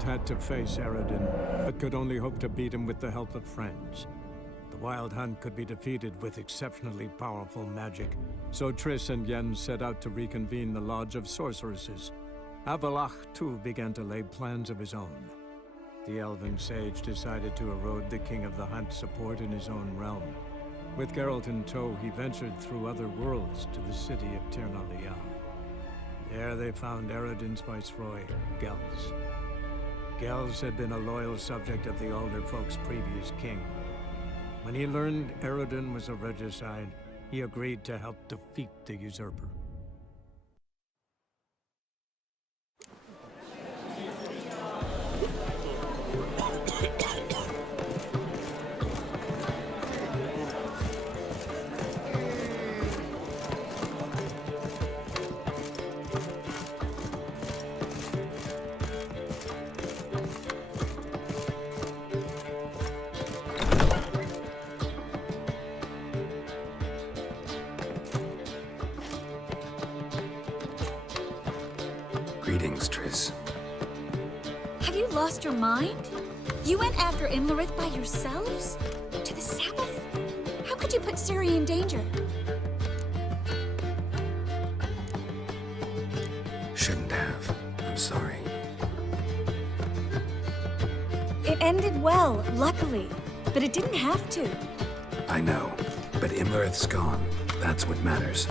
Geralt had to face Eredin, but could only hope to beat him with the help of friends. The Wild Hunt could be defeated with exceptionally powerful magic, so Triss and Yen set out to reconvene the Lodge of Sorceresses. Avallac'h, too, began to lay plans of his own. The elven sage decided to erode the King of the Hunt's support in his own realm. With Geralt in tow, he ventured through other worlds to the city of Tir na Lial. There they found Eredin's viceroy, Gels. Gels had been a loyal subject of the Alder Folk's previous king. When he learned Eredin was a regicide, he agreed to help defeat the usurper. Greetings, Triss. Have you lost your mind? You went after Imlerith by yourselves? To the Sabbath? How could you put Ciri in danger? Shouldn't have. I'm sorry. It ended well, luckily. But it didn't have to. I know, but Imlerith's gone. That's what matters.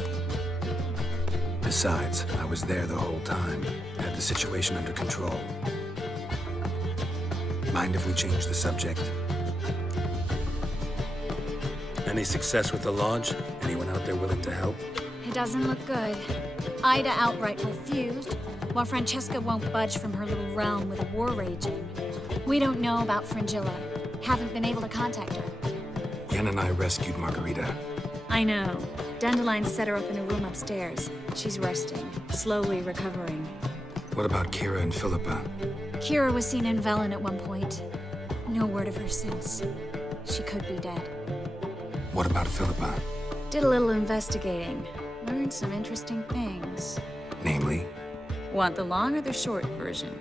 Besides, I was there the whole time. Had the situation under control. Mind if we change the subject? Any success with the Lodge? Anyone out there willing to help? It doesn't look good. Ida outright refused, while Francesca won't budge from her little realm with a war raging. We don't know about Fringilla. Haven't been able to contact her. Yen and I rescued Margarita. I know. Dandelion set her up in a room upstairs. She's resting, slowly recovering. What about Kira and Philippa? Kira was seen in Velen at one point. No word of her since. She could be dead. What about Philippa? Did a little investigating. Learned some interesting things. Namely? Want the long or the short version?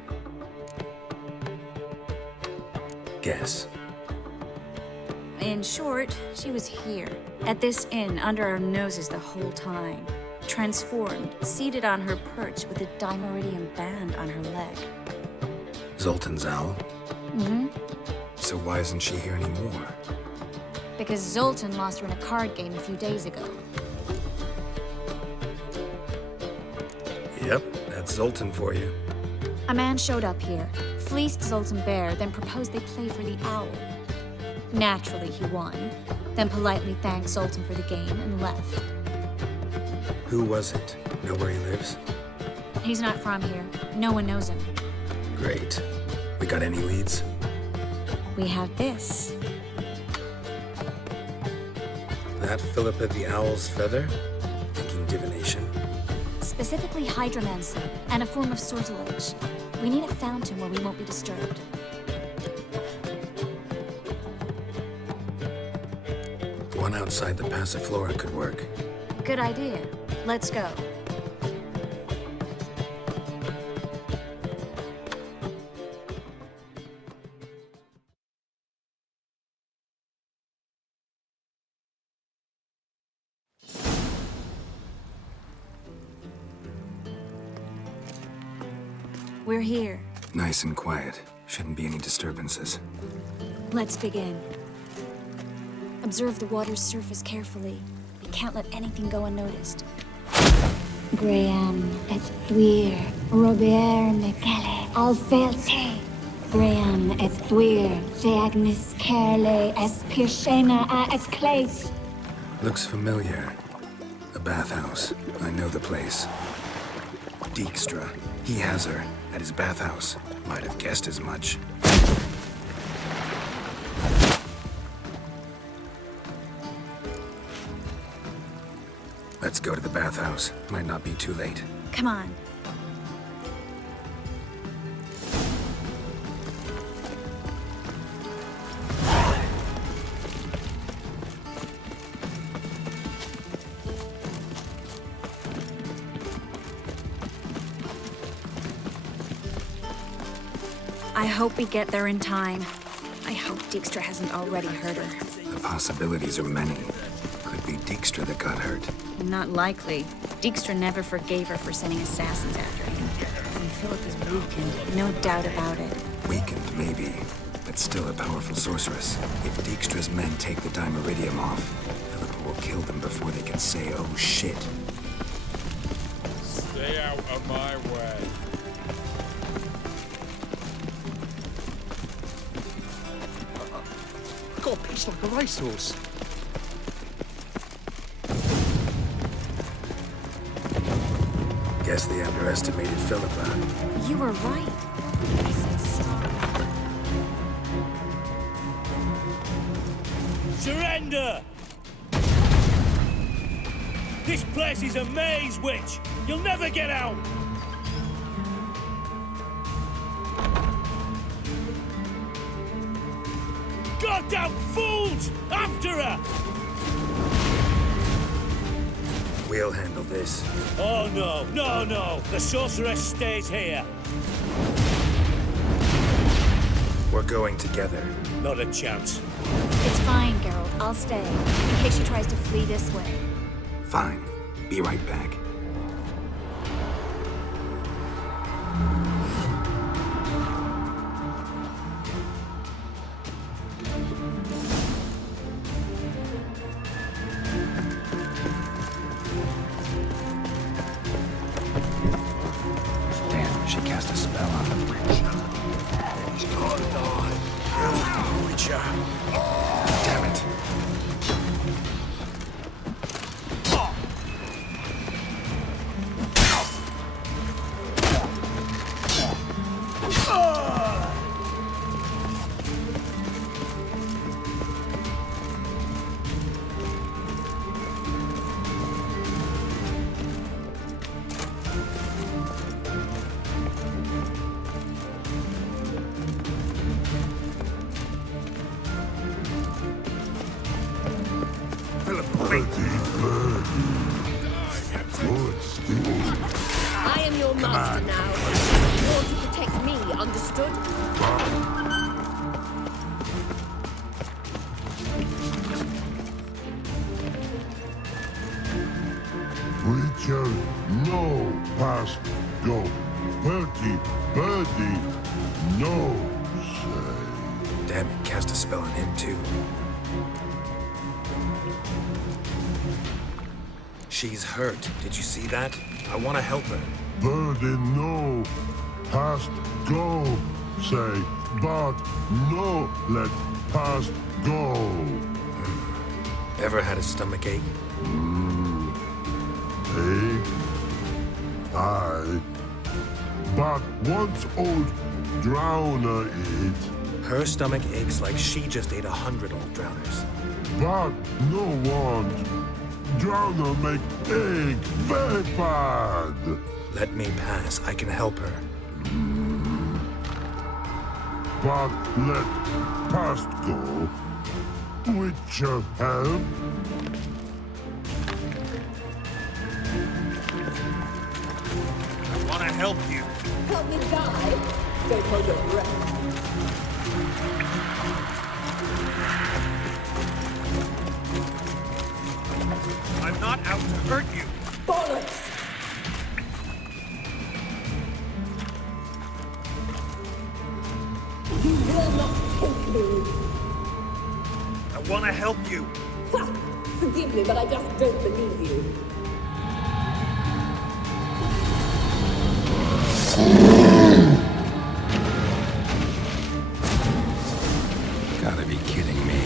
Guess. In short, she was here, at this inn, under our noses the whole time. Transformed, seated on her perch with a dimeridium band on her leg. Zoltan's owl? Mm-hmm. So why isn't she here anymore? Because Zoltan lost her in a card game a few days ago. Yep, that's Zoltan for you. A man showed up here, fleeced Zoltan bare, then proposed they play for the owl. Naturally, he won, then politely thanked Zoltan for the game and left. Who was it? Know where he lives? He's not from here. No one knows him. Great. We got any leads? We have this. That Philippa the Owl's feather? Thinking divination? Specifically hydromancy, and a form of sortilege. We need a fountain where we won't be disturbed. One outside the Passiflora could work. Good idea. Let's go. We're here. Nice and quiet. Shouldn't be any disturbances. Let's begin. Observe the water's surface carefully. We can't let anything go unnoticed. Graham et Dwyer, Robert Mekele, Alfelte. Graham et Dwyer, Deagnis Kerle, Espirshena a et Clace. Looks familiar. A bathhouse. I know the place. Dijkstra. He has her at his bathhouse. Might have guessed as much. Let's go to the bathhouse. Might not be too late. Come on. I hope we get there in time. I hope Dijkstra hasn't already hurt her. The possibilities are many. Could be Dijkstra that got hurt. Not likely. Dijkstra never forgave her for sending assassins after him. And Philip is weakened, no doubt about it. Weakened, maybe, but still a powerful sorceress. If Dijkstra's men take the Dimeridium off, Philippa will kill them before they can say, oh shit. Stay out of my way. I got pitched like a racehorse. Guess they underestimated Philippa. You were right. Surrender! This place is a maze, witch! You'll never get out! Goddamn fools! After her! We'll handle this. Oh no, no, no! The sorceress stays here! We're going together. Not a chance. It's fine, Geralt. I'll stay. In case she tries to flee this way. Fine. Be right back. Damn, she cast a spell on him. He's gonna die. Witcher. Damn it. I am your master now. You're to protect me, understood? Witcher, no past go. Birdie, no say. Damn it, cast a spell on him too. She's hurt. Did you see that? I want to help her. Birdie, no past go say. But no let past go. Ever had a stomach ache? Aye. But once old drowner eat, Her stomach aches like she just ate 100 old drowners. but no want. Drowner make egg very bad. Let me pass. I can help her. But let past go. Witcher help. I want to help you. Help me die. Don't hold your breath. I'm not out to hurt you. Bollocks! You will not take me. I want to help you. Ha! Forgive me, but I just don't believe you. Gotta be kidding me.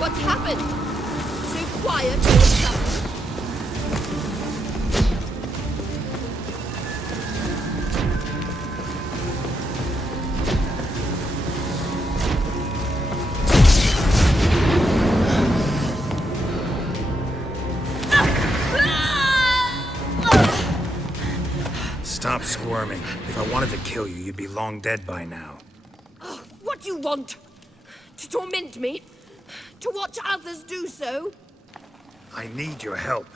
What's happened? So quiet all of a sudden. Stop squirming. If I wanted to kill you, you'd be long dead by now. What What do you want? To torment me? To watch others do so? I need your help.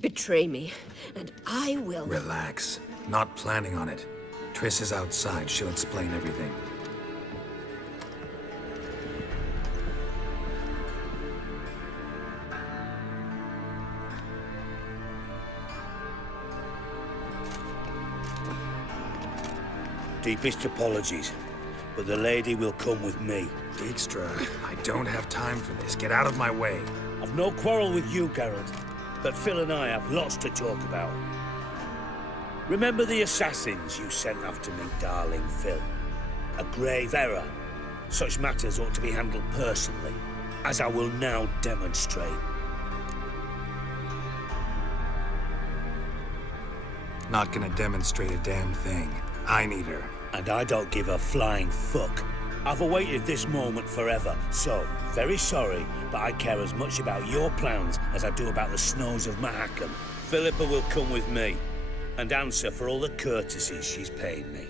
Betray me, and I will. Relax. Not planning on it. Triss is outside. She'll explain everything. Deepest apologies, but the lady will come with me. Dijkstra, I don't have time for this. Get out of my way. I've no quarrel with you, Geralt, but Phil and I have lots to talk about. Remember the assassins you sent after me, darling Phil? A grave error. Such matters ought to be handled personally, as I will now demonstrate. Not gonna demonstrate a damn thing. I need her. And I don't give a flying fuck. I've awaited this moment forever, so, very sorry, but I care as much about your plans as I do about the snows of Mahakam. Philippa will come with me, and answer for all the courtesies she's paid me.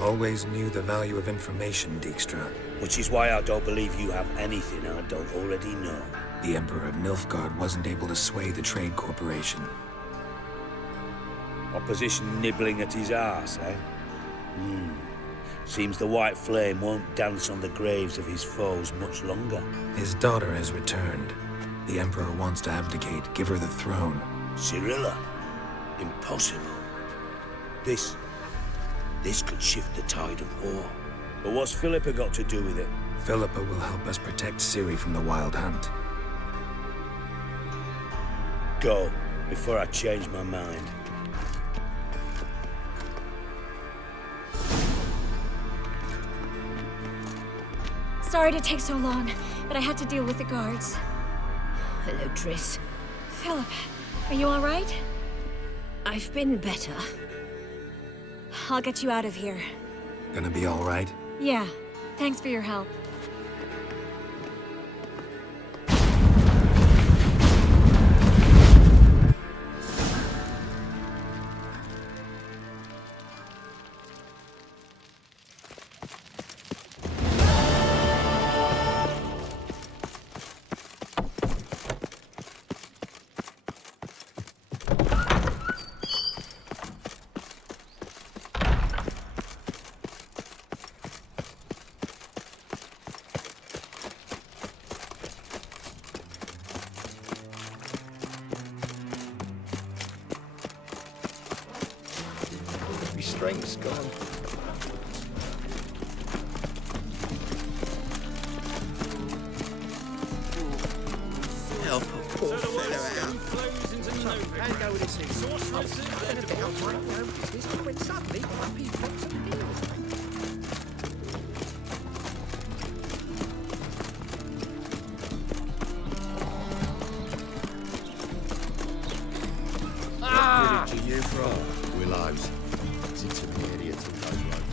Always knew the value of information, Dijkstra. Which is why I don't believe you have anything I don't already know. The Emperor of Nilfgaard wasn't able to sway the Trade Corporation. Opposition nibbling at his arse, eh? Seems the White Flame won't dance on the graves of his foes much longer. His daughter has returned. The Emperor wants to abdicate, give her the throne. Cyrilla? Impossible. This could shift the tide of war. But what's Philippa got to do with it? Philippa will help us protect Ciri from the Wild Hunt. Go, before I change my mind. Sorry to take so long, but I had to deal with the guards. Hello, Triss. Philip, are you all right? I've been better. I'll get you out of here. Gonna be all right? Yeah, thanks for your help. Strength's gone. Help a poor fellow out. And go with this thing. I'm going to get up my own business when suddenly Puppy drops a deal. What did it to you from? Willows. It's an idiot who goes right.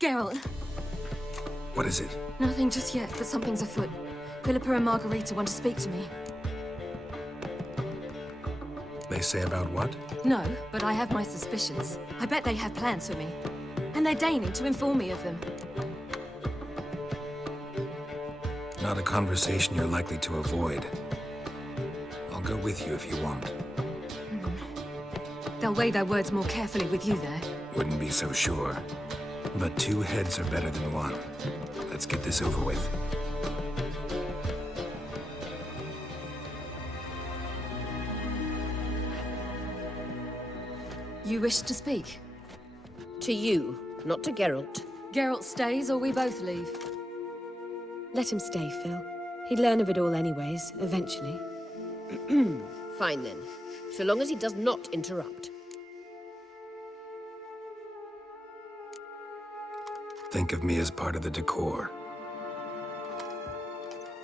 Geralt, What is it? nothing just yet, but something's afoot. Philippa and Margarita want to speak to me. They say about what? No, but I have my suspicions. I bet they have plans for me. And they're deigning to inform me of them. Not a conversation you're likely to avoid. I'll go with you if you want. They'll weigh their words more carefully with you there. Wouldn't be so sure. But two heads are better than one. Let's get this over with. You wish to speak? To you, not to Geralt. Geralt stays or we both leave. Let him stay, Phil. He'd learn of it all anyways, eventually. Fine then, so long as he does not interrupt. Think of me as part of the decor.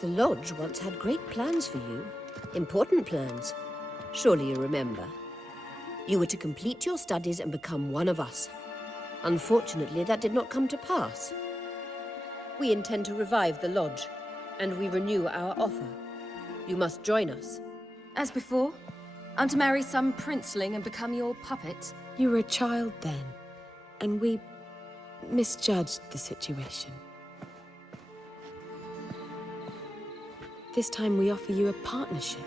The Lodge once had great plans for you. Important plans. Surely you remember. You were to complete your studies and become one of us. Unfortunately, that did not come to pass. We intend to revive the Lodge, and we renew our offer. You must join us. As before? I'm to marry some princeling and become your puppet? You were a child then, and we misjudged the situation. This time we offer you a partnership.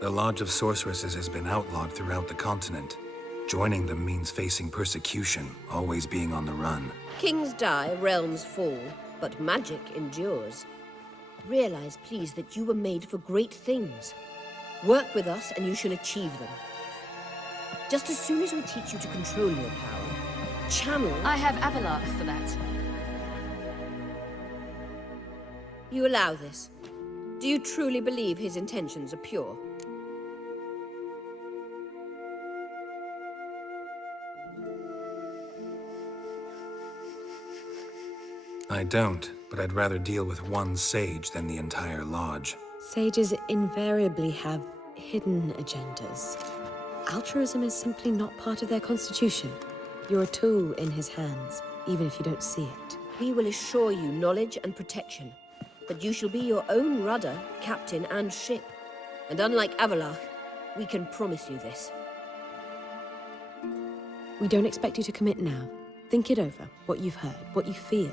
The Lodge of Sorceresses has been outlawed throughout the continent. Joining them means facing persecution, always being on the run. Kings die, realms fall, but magic endures. Realize, please, that you were made for great things. Work with us and you shall achieve them. Just as soon as we teach you to control your power, channel... I have Avalar for that. You allow this? Do you truly believe his intentions are pure? I don't, but I'd rather deal with one sage than the entire lodge. Sages invariably have hidden agendas. Altruism is simply not part of their constitution. You're a tool in his hands, even if you don't see it. We will assure you knowledge and protection, but you shall be your own rudder, captain, and ship. And unlike Avalar, we can promise you this. We don't expect you to commit now. Think it over, what you've heard, what you feel.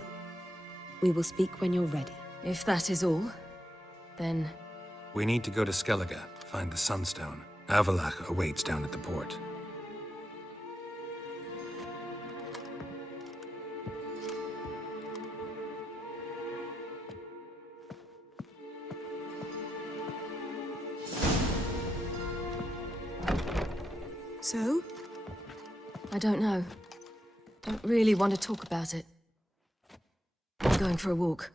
We will speak when you're ready. If that is all, then... We need to go to Skellige, find the Sunstone. Avalach awaits down at the port. So? I don't know. Don't really want to talk about it. I'm going for a walk.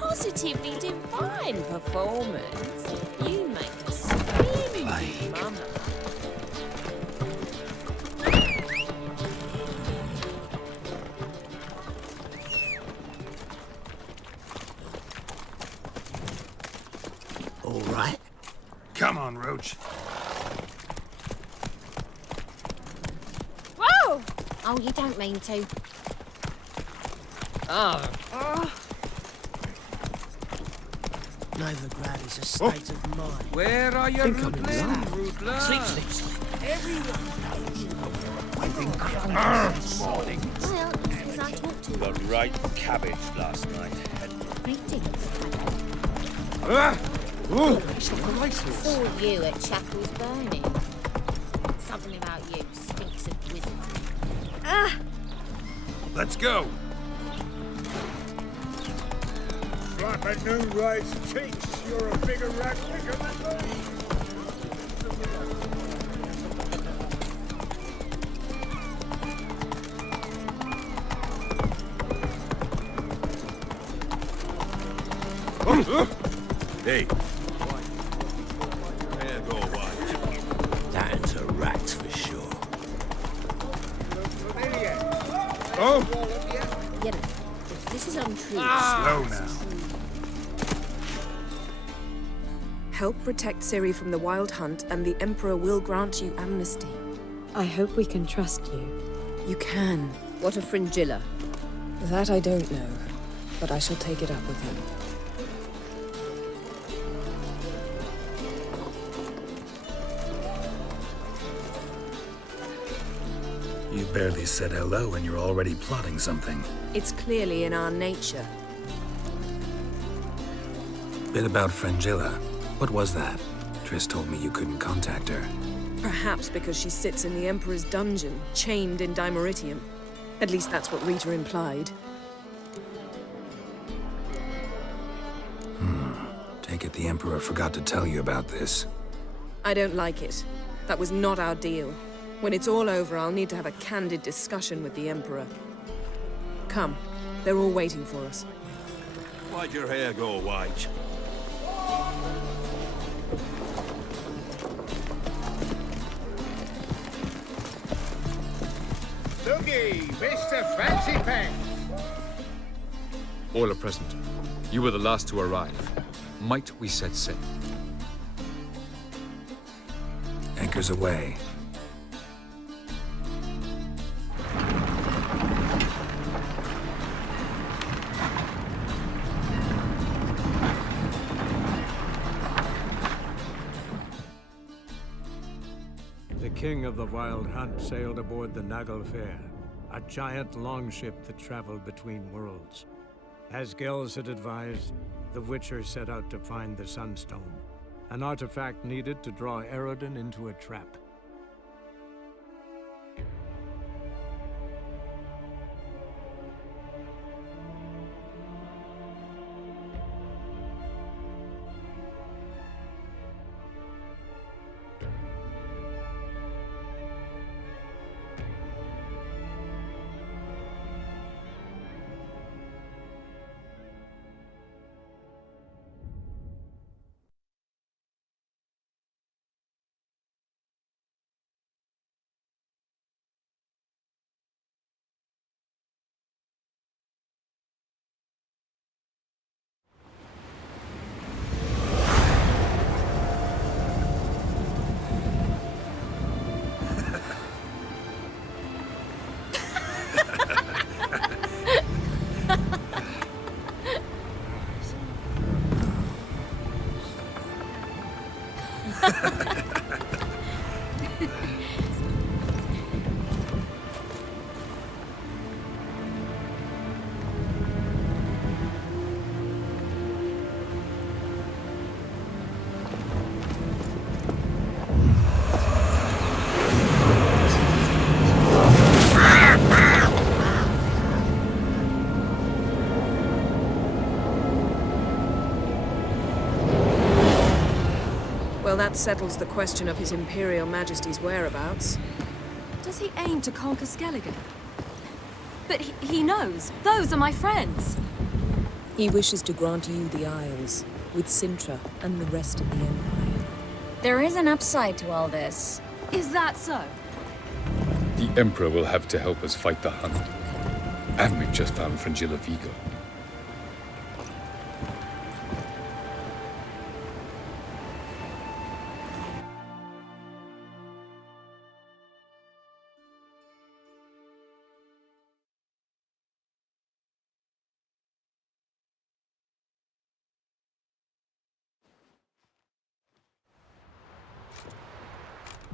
Positively divine performance. You make a screaming mama. All right. Come on, Roach. Whoa! Oh, you don't mean to. Oh. Oh. Novigrad is a state of mind. Where are you, Rutland? Rutland? Sleep, sleep, sleep. Everyone knows. I've been crying this morning. Well, because I talked to Got right cabbage last night. greetings. It's like a racehorse. Saw you at Shackles Burning. Something about you stinks of wizardry. Let's go. Like a new race cheeks, you're a bigger rat quicker than me. Hey. There go watch. That's a rat for sure. Oh! Get it. This is untrue. Slow now. Help protect Ciri from the Wild Hunt, and the Emperor will grant you amnesty. I hope we can trust you. You can. What of Fringilla? That I don't know, but I shall take it up with him. You barely said hello and you're already plotting something. It's clearly in our nature. Bit about Fringilla. What was that? Triss told me you couldn't contact her. Perhaps because she sits in the Emperor's dungeon, chained in Dimeritium. At least that's what Rita implied. Take it the Emperor forgot to tell you about this. I don't like it. That was not our deal. When it's all over, I'll need to have a candid discussion with the Emperor. Come, they're all waiting for us. Why'd your hair go white? Looky, Mr. Fancy Pants. All are present. You were the last to arrive. Might we set sail? Anchors away. The king of the Wild Hunt sailed aboard the Naglfar, a giant longship that traveled between worlds. As Gels had advised, the Witcher set out to find the Sunstone, an artifact needed to draw Eredin into a trap. Well, that settles the question of His Imperial Majesty's whereabouts. Does he aim to conquer Skellige? But he knows. Those are my friends. He wishes to grant you the Isles, with Sintra and the rest of the Empire. There is an upside to all this. Is that so? The Emperor will have to help us fight the Hunt. And we've just found Fringilla Vigo.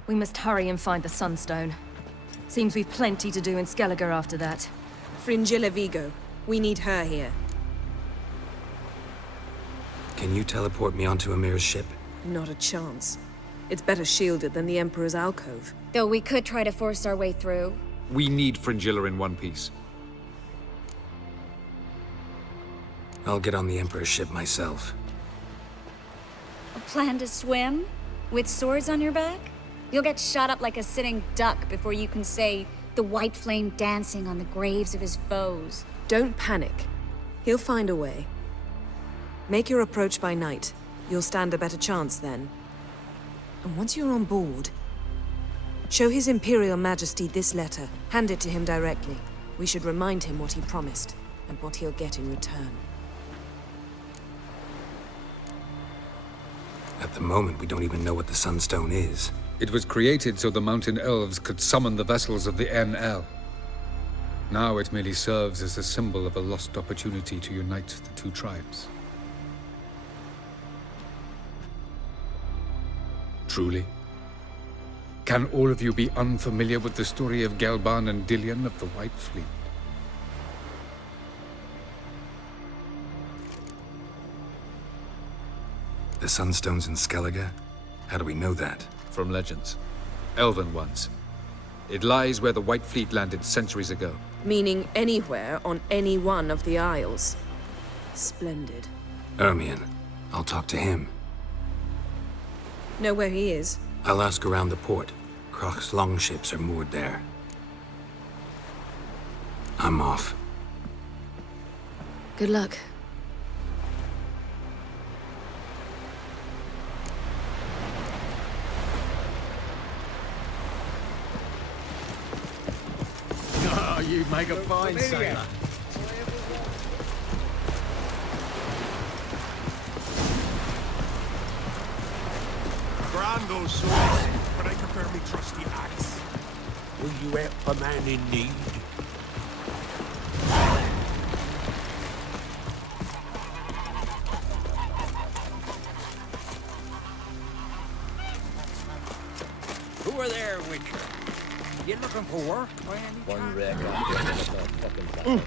We must hurry and find the Sunstone. Seems we've plenty to do in Skellige after that. Fringilla Vigo. We need her here. Can you teleport me onto Amir's ship? Not a chance. It's better shielded than the Emperor's alcove. Though we could try to force our way through. We need Fringilla in one piece. I'll get on the Emperor's ship myself. A plan to swim? With swords on your back? You'll get shot up like a sitting duck before you can say the white flame dancing on the graves of his foes. Don't panic. He'll find a way. Make your approach by night. You'll stand a better chance then. And once you're on board, show His Imperial Majesty this letter. Hand it to him directly. We should remind him what he promised. and what he'll get in return. At the moment, we don't even know what the Sunstone is. It was created so the mountain elves could summon the vessels of the NL. Now it merely serves as a symbol of a lost opportunity to unite the two tribes. Truly? Can all of you be unfamiliar with the story of Gelban and Dillion of the White Fleet? The Sunstone's in Skellige? How do we know that? From legends. Elven ones. It lies where the White Fleet landed centuries ago. Meaning anywhere on any one of the Isles. Splendid. Ermion. I'll talk to him. Know where he is? I'll ask around the port. Krach's longships are moored there. I'm off. Good luck. Oh, you make a fine sailor. Grand those swords, but I prefer me trusty axe. Will you help a man in need? Who are there, Witcher? You looking for work by any chance? One wreck after another fucking battle.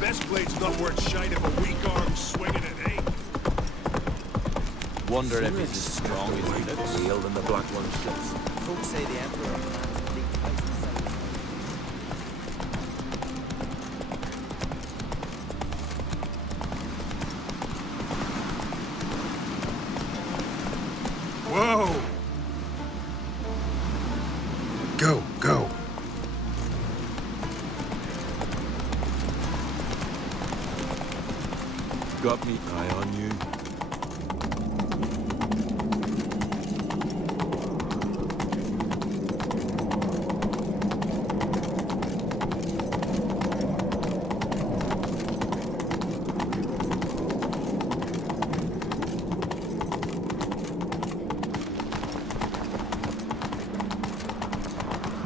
Best blade's not worth shite of a weak arm swinging it, eh? Wonder if he's as strong as he looks. Real than the Black One's ships. Folks say the Emperor plans a big fight himself. Whoa! Go, go. Got me eye on you.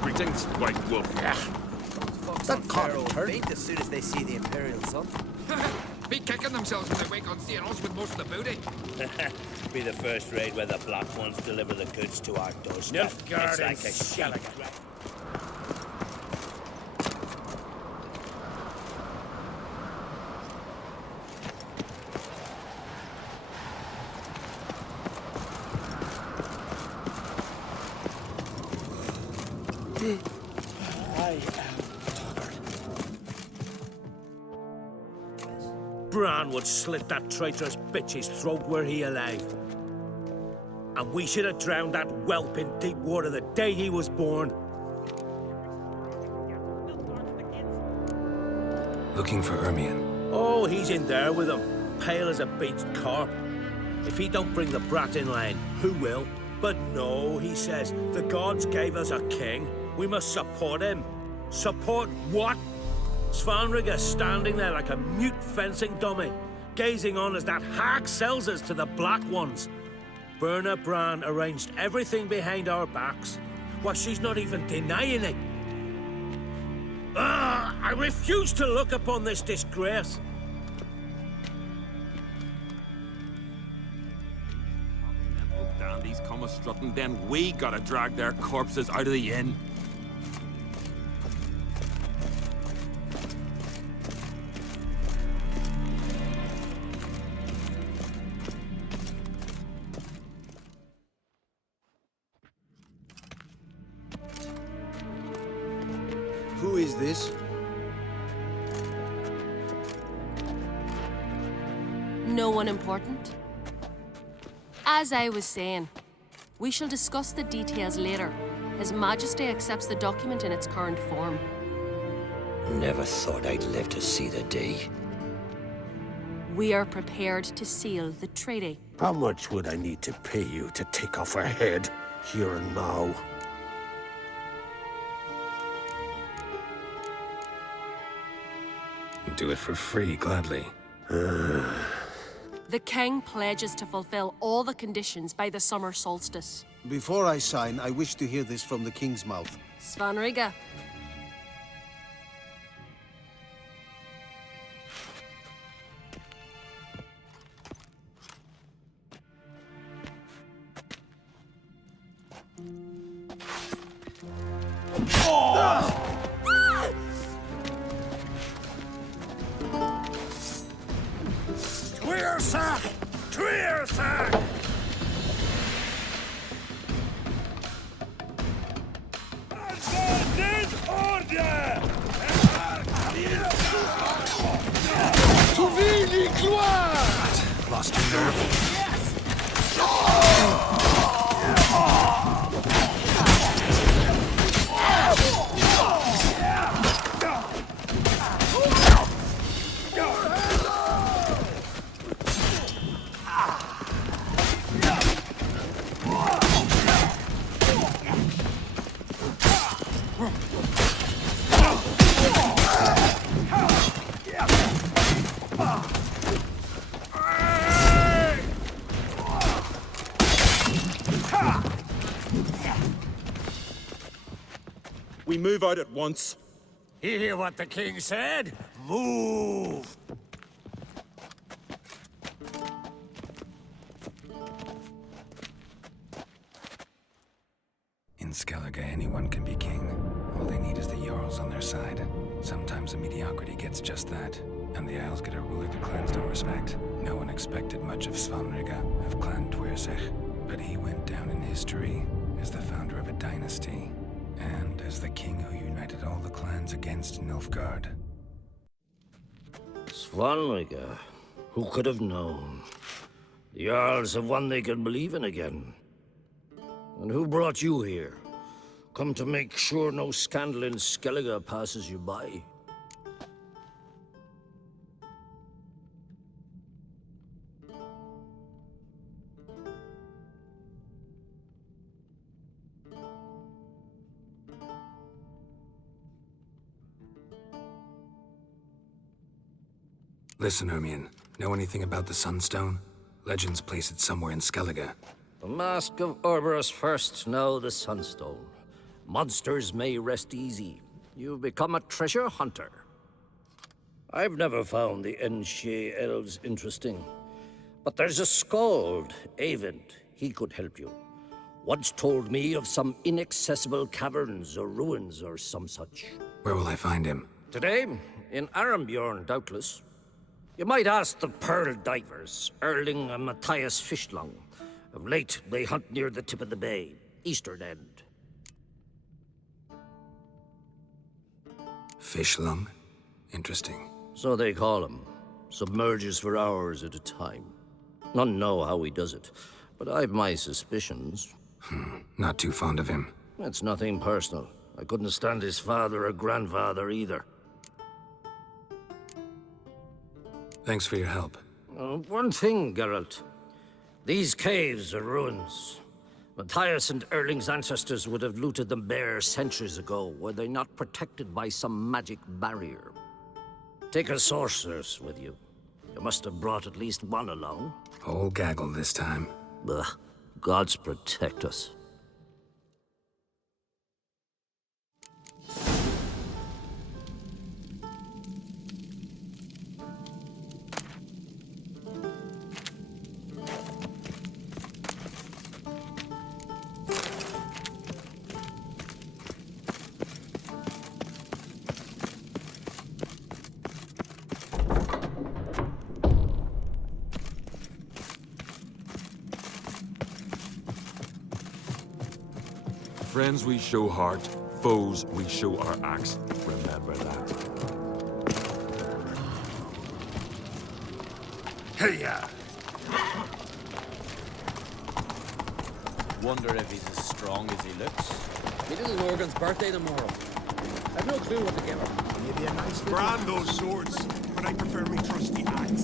Greetings, White Wolf. That common faint as soon as they see the Imperial sun. Be kicking themselves when they wake on seeing us with most of the booty. Be the first raid where the Black Ones deliver the goods to our doorstep. It's like a sheep. Bran would slit that traitorous bitch's throat were he alive. And we should have drowned that whelp in deep water the day he was born. Looking for Ermion. Oh, he's in there with him, pale as a beached carp. If he don't bring the brat in line, who will? But no, he says, the gods gave us a king. We must support him. Support what? Svanrigger standing there like a mute fencing dummy, gazing on as that hag sells us to the Black Ones. Berna Bran arranged everything behind our backs. Why, she's not even denying it. I refuse to look upon this disgrace. Dandies come a-strutting, then we gotta drag their corpses out of the inn. Who is this? No one important? As I was saying, we shall discuss the details later. His Majesty accepts the document in its current form. Never thought I'd live to see the day. We are prepared to seal the treaty. How much would I need to pay you to take off her head, here and now? Do it for free, gladly. The king pledges to fulfill all the conditions by the summer solstice. Before I sign, I wish to hear this from the king's mouth. Svanriga. Lost your nerve? We move out at once. You hear what the king said? Move! In Skellige, anyone can be king. All they need is the Jarls on their side. Sometimes the mediocrity gets just that, and the Isles get a ruler the clans don't respect. No one expected much of Svanriga, of Clan Twirsech, but he went down in history as the founder of a dynasty, and as the king who united all the clans against Nilfgaard. Svanriga, who could have known? The Jarls have one they can believe in again. And who brought you here? Come to make sure no scandal in Skellige passes you by. Listen, Hermione, know anything about the Sunstone? Legends place it somewhere in Skellige. The Mask of Orberus first, now the Sunstone. Monsters may rest easy. You've become a treasure hunter. I've never found the Enshe elves interesting. But there's a skald, Avent. He could help you. Once told me of some inaccessible caverns or ruins or some such. Where will I find him? Today, in Arambjorn, doubtless. You might ask the Pearl Divers, Erling and Matthias Fishlung. Of late, they hunt near the tip of the bay, eastern end. Fishlung? Interesting. So they call him. Submerges for hours at a time. None know how he does it, but I've my suspicions. Not too fond of him. It's nothing personal. I couldn't stand his father or grandfather either. Thanks for your help. One thing, Geralt. These caves are ruins. Matthias and Erling's ancestors would have looted them bare centuries ago, were they not protected by some magic barrier. Take a sorceress with you. You must have brought at least one along. Whole gaggle this time. Ugh. Gods protect us. Friends we show heart, foes we show our axe. Remember that. Hey-ya! Wonder if he's as strong as he looks. My little Morgan's birthday tomorrow. I've no clue what to give her. Maybe a nice Grand those swords, but I prefer me trusty axe.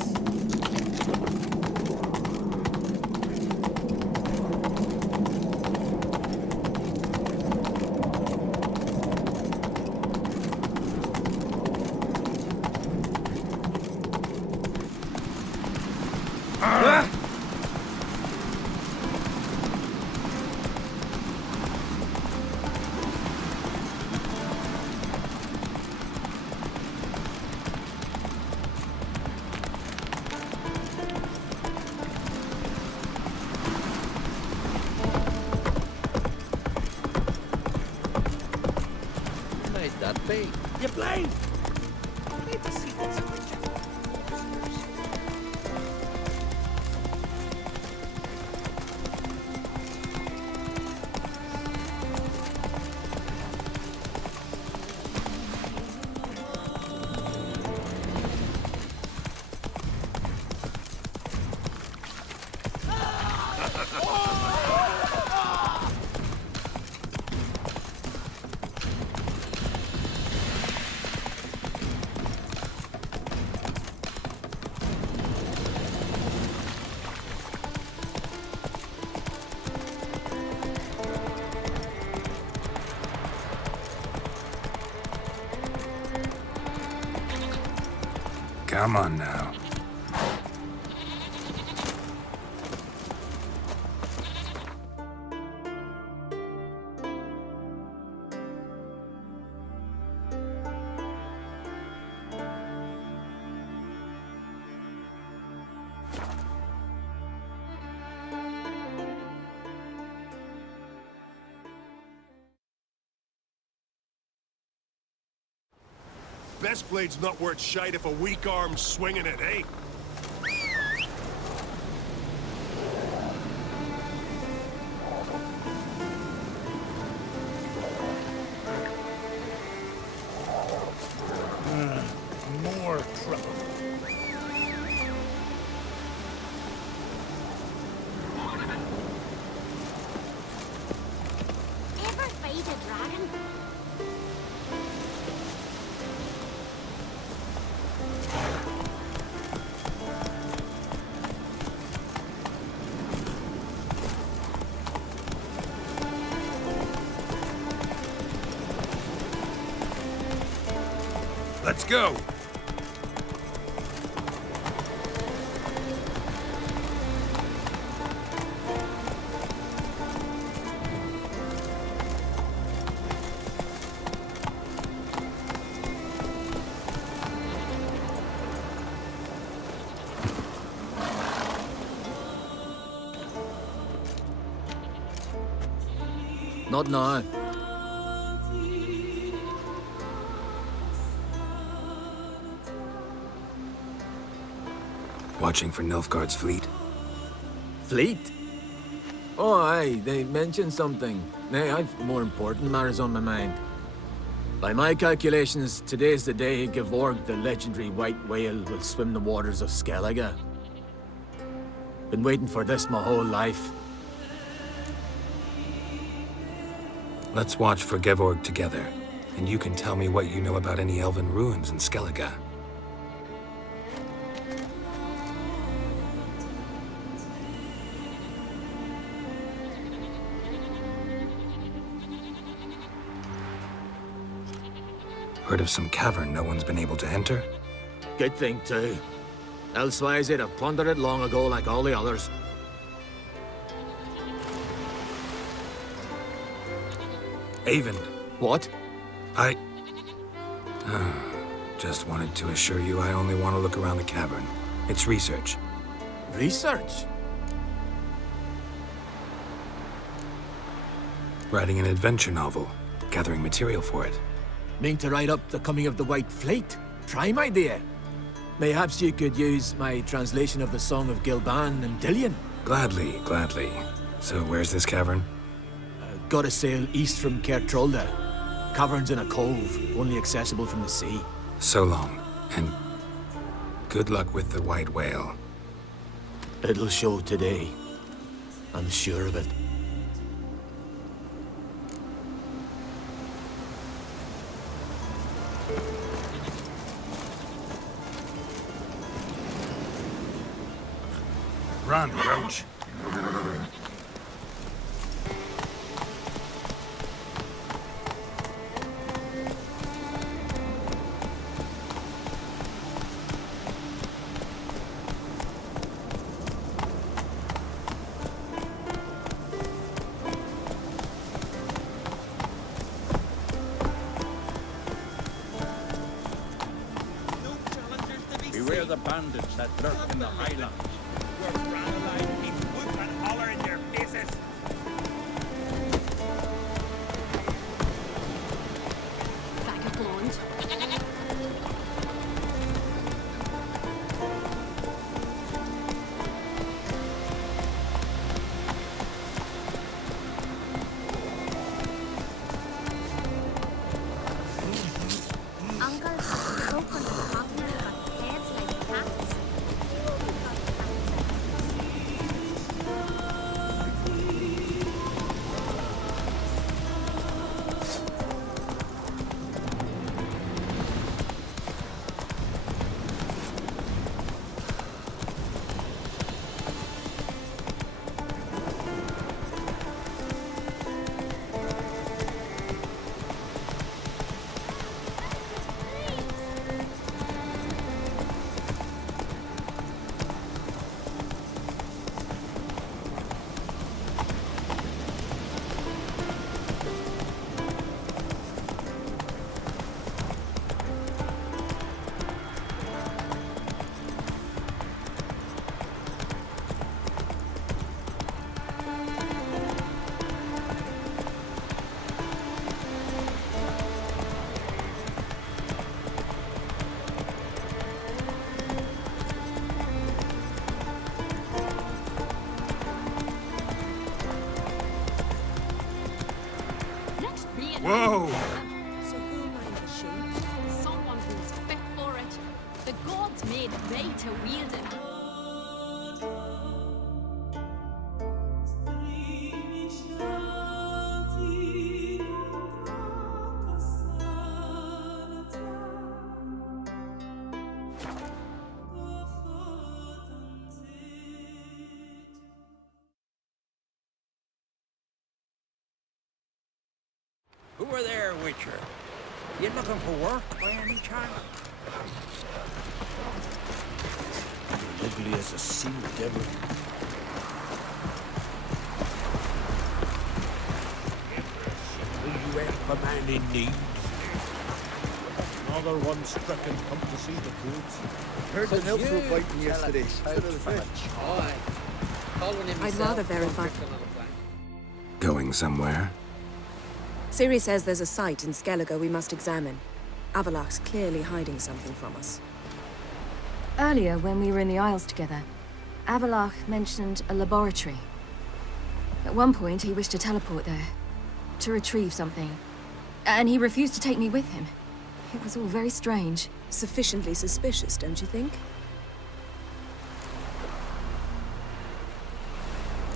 That be? You blame! Need to see this picture. Come on now. Best blade's not worth shite if a weak arm's swinging it, eh? More trouble. Ever fight a dragon? Let's go! Not now. Watching for Nilfgaard's fleet. Fleet? Oh, aye, they mentioned something. Nay, I've more important matters on my mind. By my calculations, today's the day Gevorg, the legendary white whale, will swim the waters of Skellige. Been waiting for this my whole life. Let's watch for Gevorg together, and you can tell me what you know about any elven ruins in Skellige. Heard of some cavern no one's been able to enter? Good thing, too. Elsewise, they'd have plundered it long ago like all the others. Avon. What? Just wanted to assure you I only want to look around the cavern. It's research. Research? Writing an adventure novel. Gathering material for it. Mean to write up the coming of the White Fleet? Prime idea. Mayhaps you could use my translation of the Song of Gilban and Dillion. Gladly, gladly. So where's this cavern? Gotta sail east from Kertrolda. Cavern's in a cove, only accessible from the sea. So long, and good luck with the white whale. It'll show today. I'm sure of it. Run, roach. Beware the bandits that lurk in the highlands. We're brown alive, keep whoop and holler in their faces. Vagabond. Uncle's spoken of talking about heads like cats. Whoa! So who mined the shoe? Someone who's fit for it. The gods made Ray to wield it. Who are there, Witcher? You looking for work by any chance? Ugly as a sea devil. Will you help a man in need? Another one stricken come to see the goods. Heard the notes were fighting yesterday. Still in the fish. I'd rather verify. Going somewhere? Ciri says there's a site in Skellige we must examine. Avalach's clearly hiding something from us. Earlier, when we were in the Isles together, Avalach mentioned a laboratory. At one point, he wished to teleport there, to retrieve something. And he refused to take me with him. It was all very strange. Sufficiently suspicious, don't you think?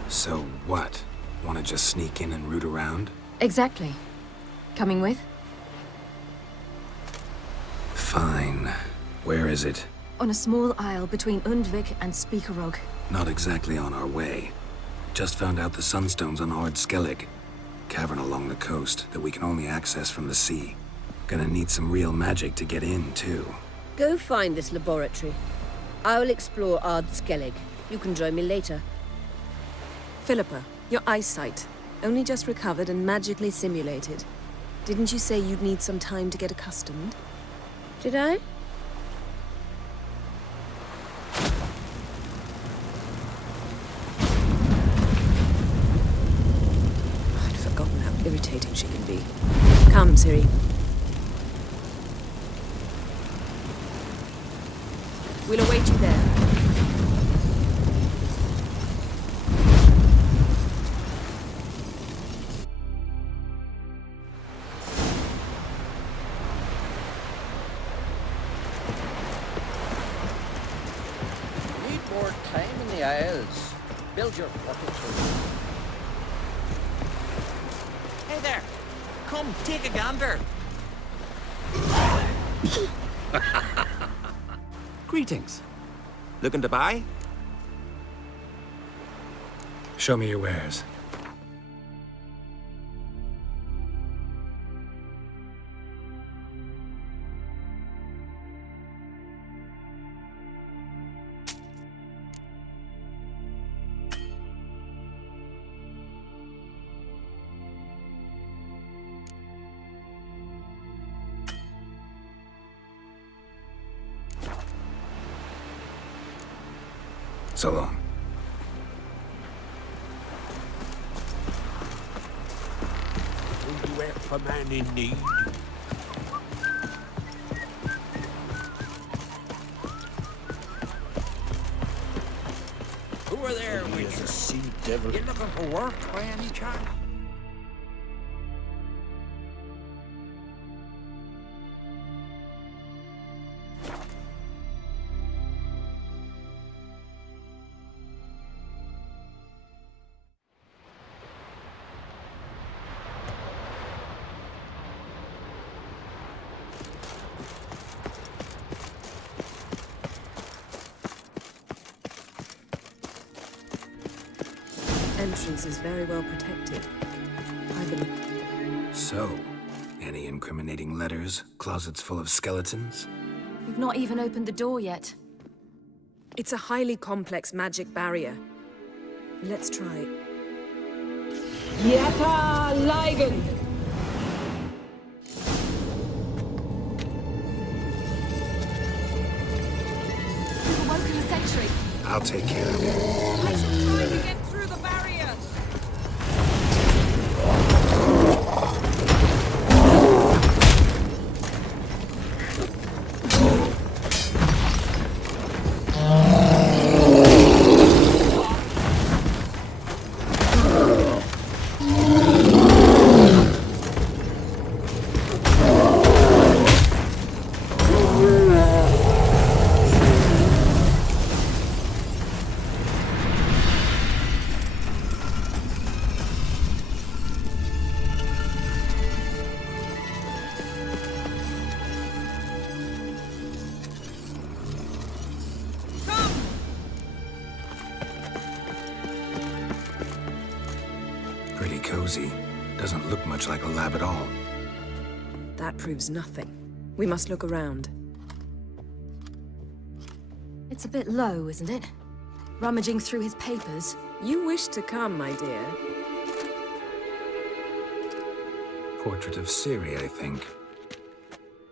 So what? Want to just sneak in and root around? Exactly. Coming with? Fine. Where is it? On a small isle between Undvik and Speakerog. Not exactly on our way. Just found out the sunstone's on Ard Skellig. Cavern along the coast that we can only access from the sea. Gonna need some real magic to get in, too. Go find this laboratory. I'll explore Ard Skellig. You can join me later. Philippa, your eyesight. Only just recovered and magically simulated. Didn't you say you'd need some time to get accustomed? Did I? I'd forgotten how irritating she can be. Come, Ciri. We'll await you there. Need more time in the Isles. Build your fortitude. Hey there! Come, take a gander! Greetings. Looking to buy? Show me your wares. So long. Will you help a man in need? Who are there with you? He's a sea devil. You looking for work by any chance? Entrance is very well protected. I believe. So, any incriminating letters? Closets full of skeletons? We've not even opened the door yet. It's a highly complex magic barrier. Let's try. Yata Ligen! We've awoken the sentry. I'll take care of it. I shall try to get through the barrier. Pretty cozy. Doesn't look much like a lab at all. That proves nothing. We must look around. It's a bit low, isn't it? Rummaging through his papers. You wish to come, my dear. Portrait of Ciri, I think.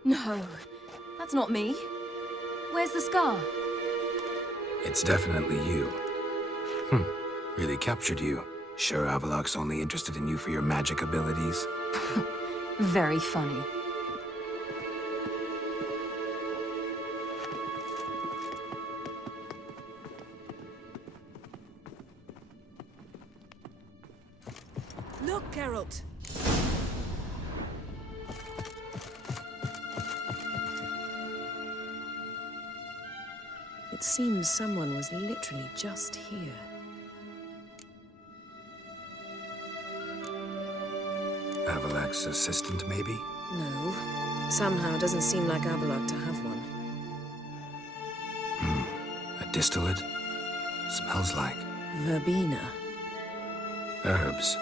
No, that's not me. Where's the scar? It's definitely you. Really captured you. Sure Avalok's only interested in you for your magic abilities? Very funny. Look, Geralt! It seems someone was literally just here. Avalok's assistant, maybe? No. Somehow it doesn't seem like Avalok to have one. A distillate? Smells like Verbena. herbs.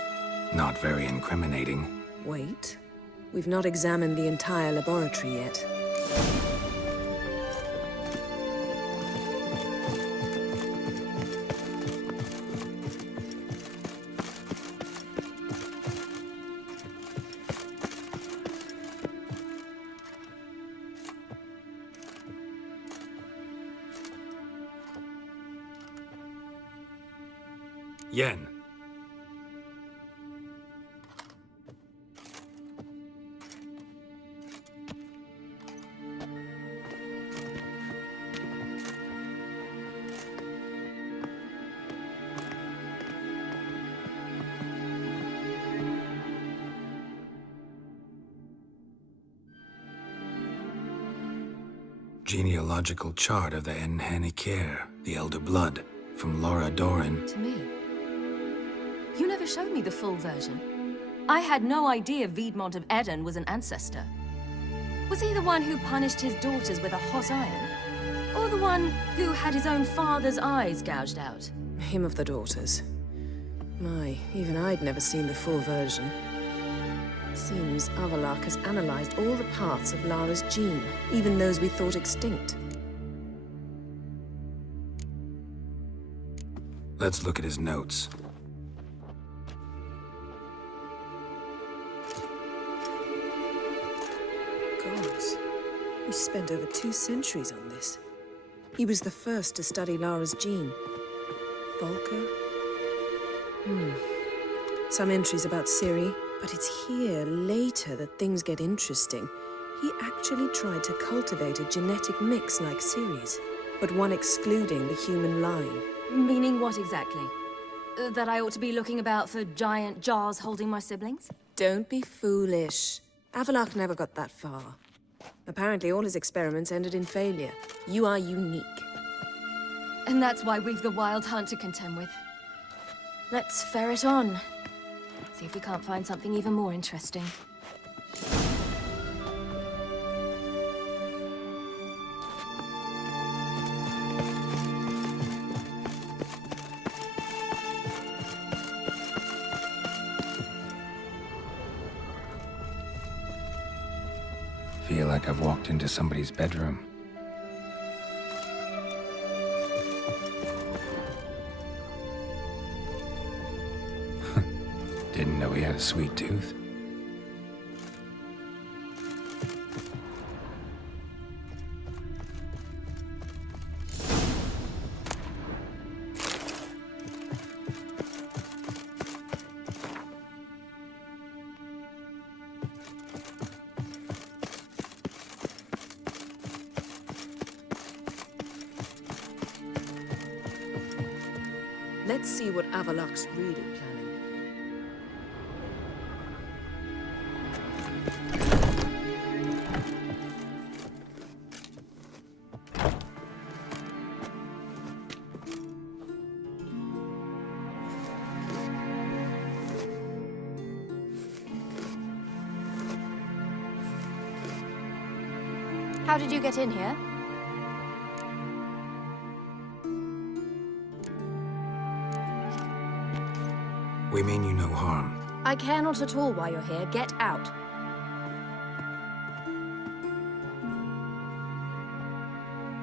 Not very incriminating. Wait. We've not examined the entire laboratory yet. Yen. Genealogical chart of the Enhanikir, the Elder Blood, from Laura Doran. To me. You never showed me the full version. I had no idea Viedmont of Eden was an ancestor. Was he the one who punished his daughters with a hot iron? Or the one who had his own father's eyes gouged out? Him of the daughters. My, even I'd never seen the full version. Seems Avalok has analyzed all the parts of Lara's gene, even those we thought extinct. Let's look at his notes. Gods, he spent over 2 centuries on this. He was the first to study Lara's gene. Volker? Some entries about Ciri, but it's here, later, that things get interesting. He actually tried to cultivate a genetic mix like Ciri's, but one excluding the human line. Meaning what exactly? That I ought to be looking about for giant jars holding my siblings? Don't be foolish. Avalok never got that far. Apparently all his experiments ended in failure. You are unique. And that's why we've the Wild Hunt to contend with. Let's ferret on. See if we can't find something even more interesting. Feel like I've walked into somebody's bedroom. Didn't know he had a sweet tooth. Let's see what Avalok's really planning. How did you get in here? We mean you no harm. I care not at all why you're here. Get out.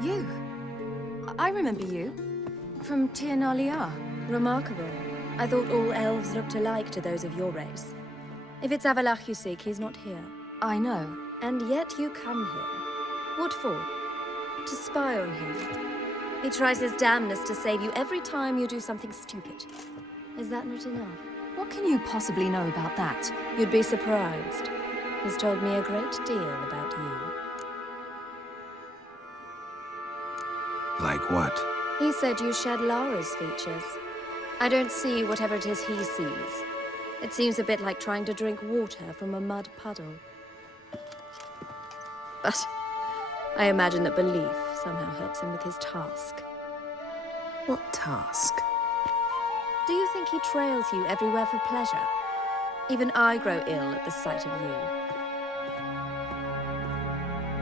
You. I remember you. From Tir Nalia. Remarkable. I thought all elves looked alike to those of your race. If it's Avalok you seek, he's not here. I know. And yet you come here. What for? To spy on him. He tries his damnedest to save you every time you do something stupid. Is that not enough? What can you possibly know about that? You'd be surprised. He's told me a great deal about you. Like what? He said you shared Lara's features. I don't see whatever it is he sees. It seems a bit like trying to drink water from a mud puddle. But I imagine that belief somehow helps him with his task. What task? Do you think he trails you everywhere for pleasure? Even I grow ill at the sight of you.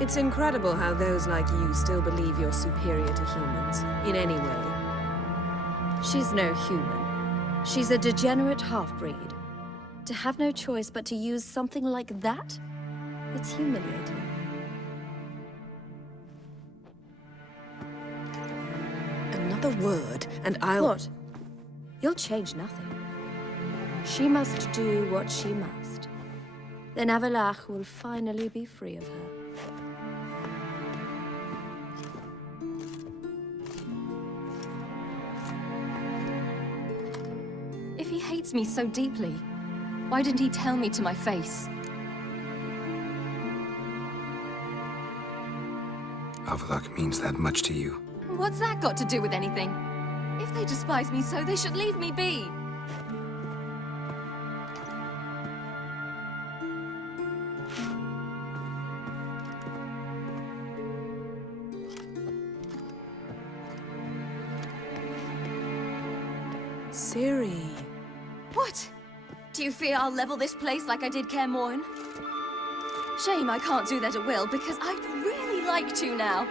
It's incredible how those like you still believe you're superior to humans, in any way. She's no human. She's a degenerate half-breed. To have no choice but to use something like that? It's humiliating. Another word, and I'll... What? You'll change nothing. She must do what she must. Then Avalok will finally be free of her. If he hates me so deeply, why didn't he tell me to my face? Avalok means that much to you. What's that got to do with anything? If they despise me so, they should leave me be. Ciri. What? Do you fear I'll level this place like I did Kaer Morhen? Shame I can't do that at will, because I'd really like to now.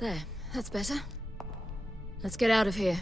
There, that's better. Let's get out of here.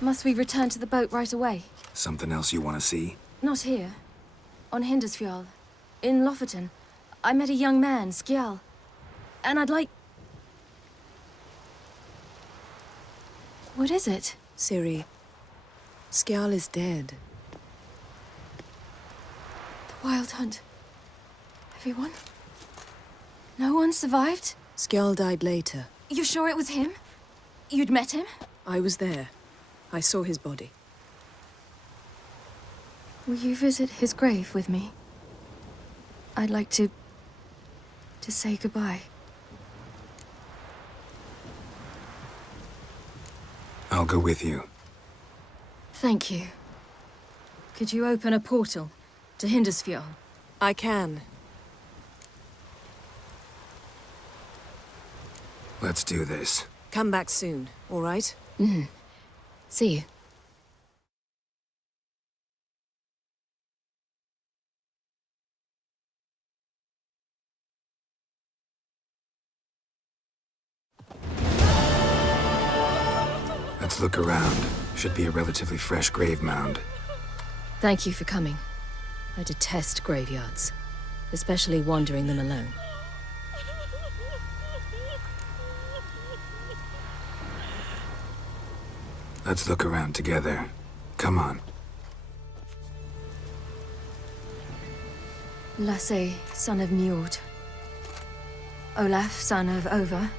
Must we return to the boat right away? Something else you want to see? Not here. On Hindersfjall. In Lofoten. I met a young man, Skjal. And I'd like... What is it? Ciri, Skjal is dead. The Wild Hunt. Everyone? No one survived? Skjal died later. You sure it was him? You'd met him? I was there. I saw his body. Will you visit his grave with me? I'd like to say goodbye. I'll go with you. Thank you. Could you open a portal to Hindersfjall? I can. Let's do this. Come back soon, all right? See you. Let's look around. Should be a relatively fresh grave mound. Thank you for coming. I detest graveyards, especially wandering them alone. Let's look around together. Come on. Lasse, son of Njord. Olaf, son of Ova.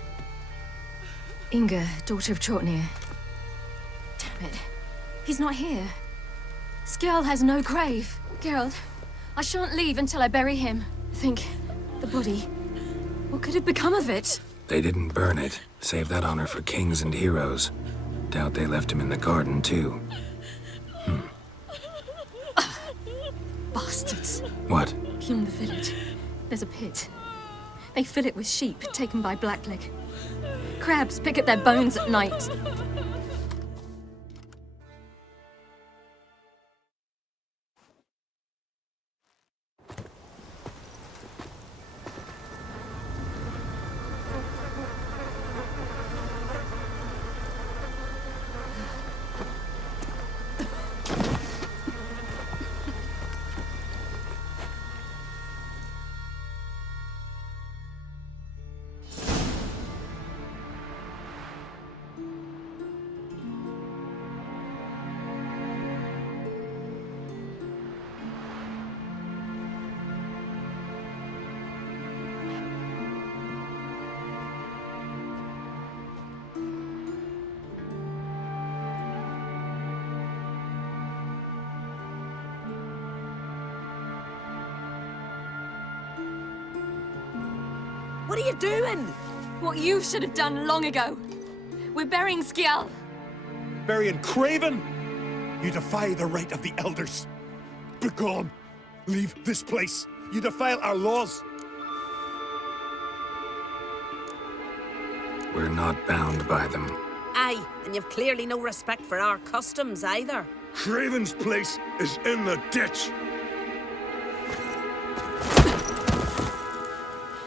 Inga, daughter of Trotnir. Damn it. He's not here. Skjal has no grave. Geralt, I shan't leave until I bury him. Think, the body. What could have become of it? They didn't burn it. Save that honor for kings and heroes. Doubt they left him in the garden, too. Bastards. What? Beyond the village, there's a pit. They fill it with sheep taken by Blackleg. Crabs pick at their bones at night. What are you doing? What you should have done long ago. We're burying Skjal. Burying Craven? You defy the right of the elders. Begone. Leave this place. You defile our laws. We're not bound by them. Aye, and you've clearly no respect for our customs either. Craven's place is in the ditch.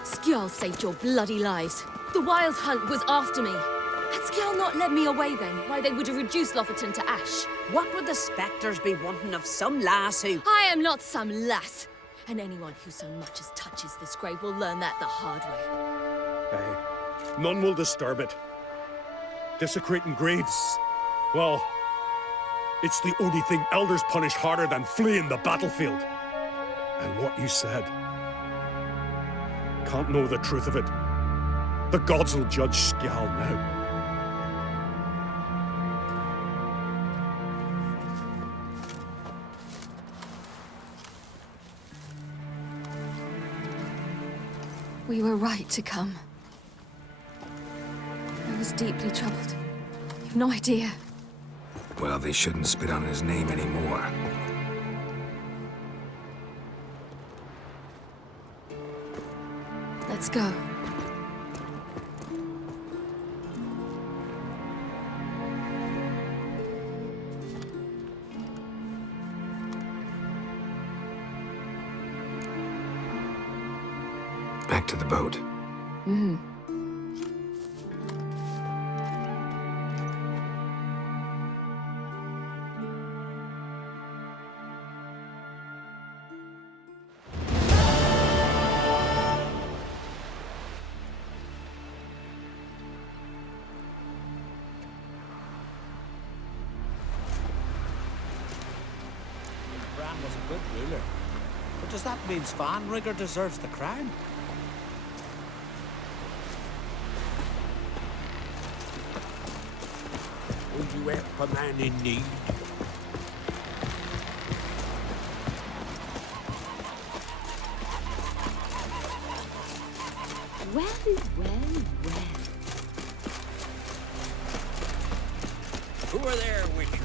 Skjal saved your bloody lives. The Wild Hunt was after me. Had Skjal not led me away then, why they would have reduced Lofoten to ash. What would the spectres be wanting of some lass who... I am not some lass. And anyone who so much as touches this grave will learn that the hard way. Aye. None will disturb it. Desecrating graves. Well, it's the only thing elders punish harder than fleeing the battlefield. And what you said. Can't know the truth of it. The gods will judge Skjal now. We were right to come. I was deeply troubled. You've no idea. Well, they shouldn't spit on his name anymore. Let's go. Back to the boat. Mm-hmm. Bran was a good ruler. But does that mean Svanrigger deserves the crown? Will you help a man in need? Well, well, well. Who are there, Witcher?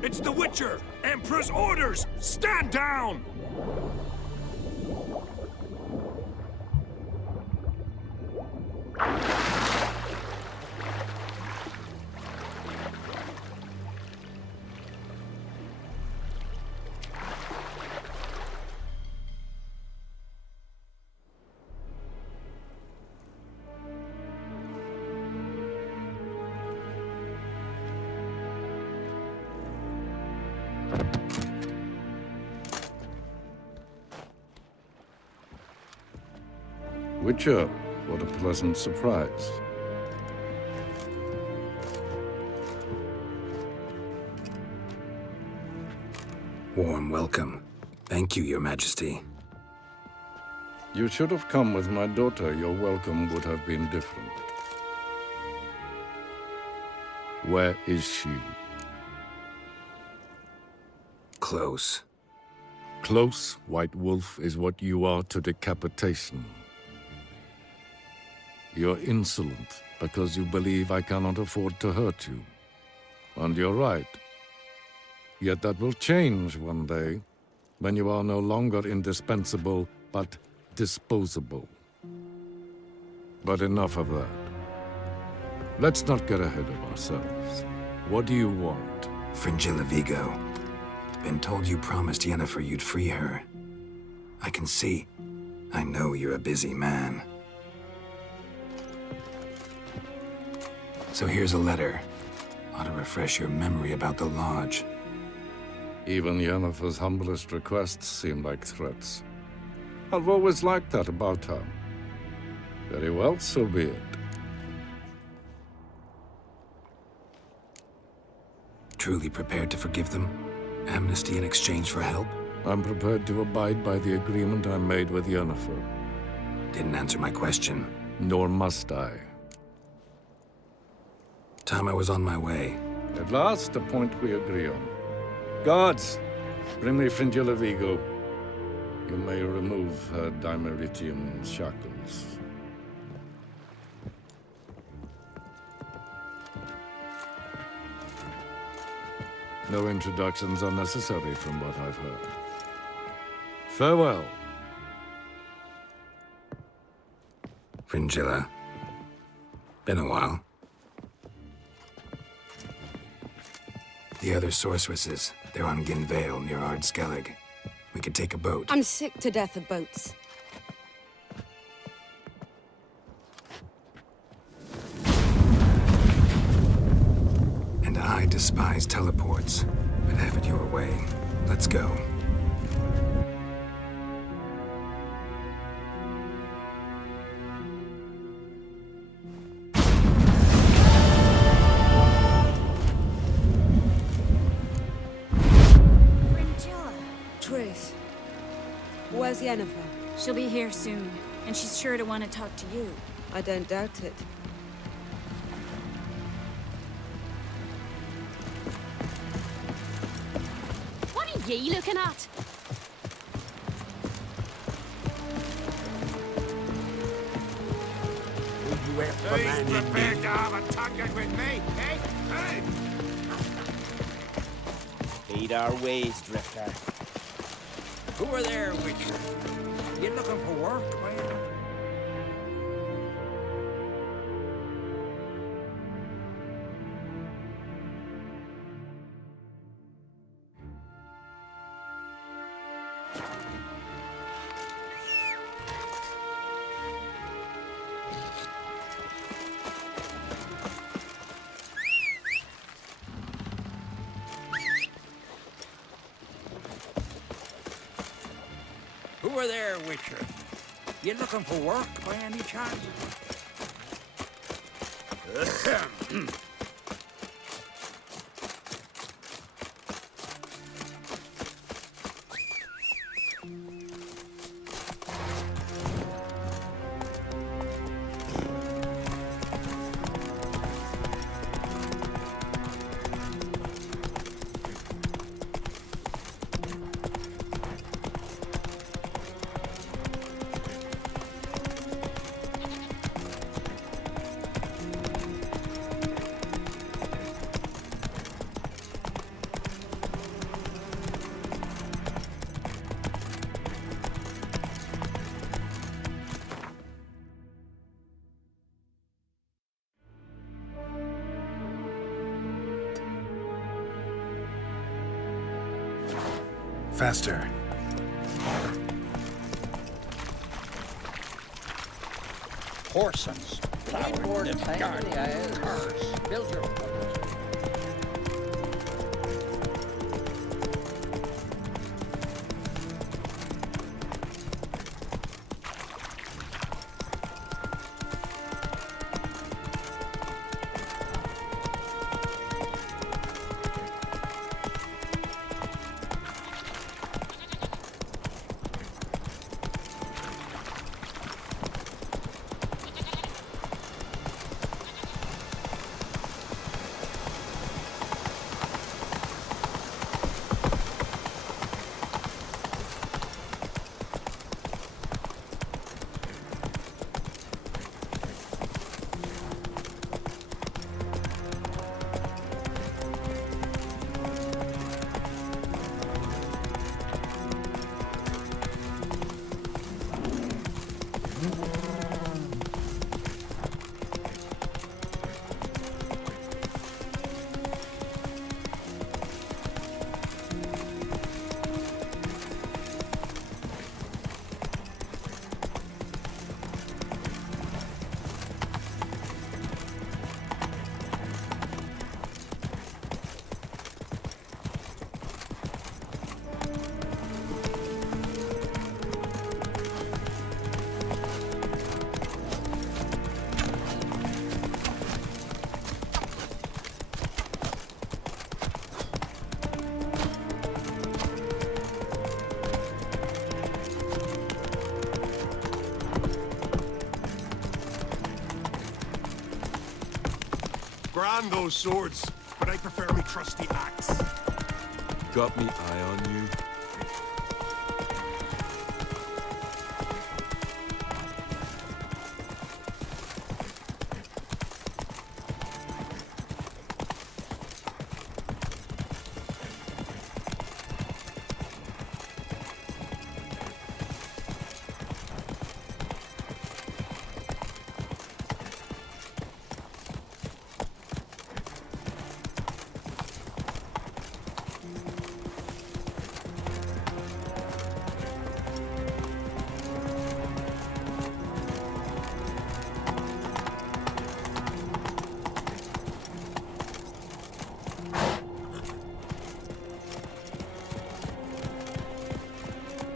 It's the Witcher! Emperor's orders! Stand down! future, what a pleasant surprise. Warm welcome. Thank you, Your Majesty. You should have come with my daughter. Your welcome would have been different. Where is she? Close. Close, White Wolf, is what you are to decapitation. You're insolent because you believe I cannot afford to hurt you. And you're right. Yet that will change one day, when you are no longer indispensable, but disposable. But enough of that. Let's not get ahead of ourselves. What do you want? Fringilla Vigo. Been told you promised Yennefer you'd free her. I can see. I know you're a busy man. So here's a letter. Ought to refresh your memory about the Lodge. Even Yennefer's humblest requests seem like threats. I've always liked that about her. Very well, so be it. Truly prepared to forgive them? Amnesty in exchange for help? I'm prepared to abide by the agreement I made with Yennefer. Didn't answer my question. Nor must I. Time I was on my way. At last, a point we agree on. Guards, bring me Fringilla Vigo. You may remove her dimeritium shackles. No introductions are necessary from what I've heard. Farewell. Fringilla. Been a while. The other sorceresses, they're on Ginvale near Ardskellig. We could take a boat. I'm sick to death of boats. And I despise teleports, but have it your way. Let's go. Triss. Where's Yennefer? She'll be here soon, and she's sure to want to talk to you. I don't doubt it. What are ye looking at? Who's prepared to have a tongue with me, eh? Hey! Heed our ways, Drifter. Who are there, Witcher? You looking for work, man? Who are there, Witcher? You looking for work by any chance? Faster. Horsons, flowered gardens, cars. Build your Grand those swords, but I prefer me trusty axe. Got me eye on you.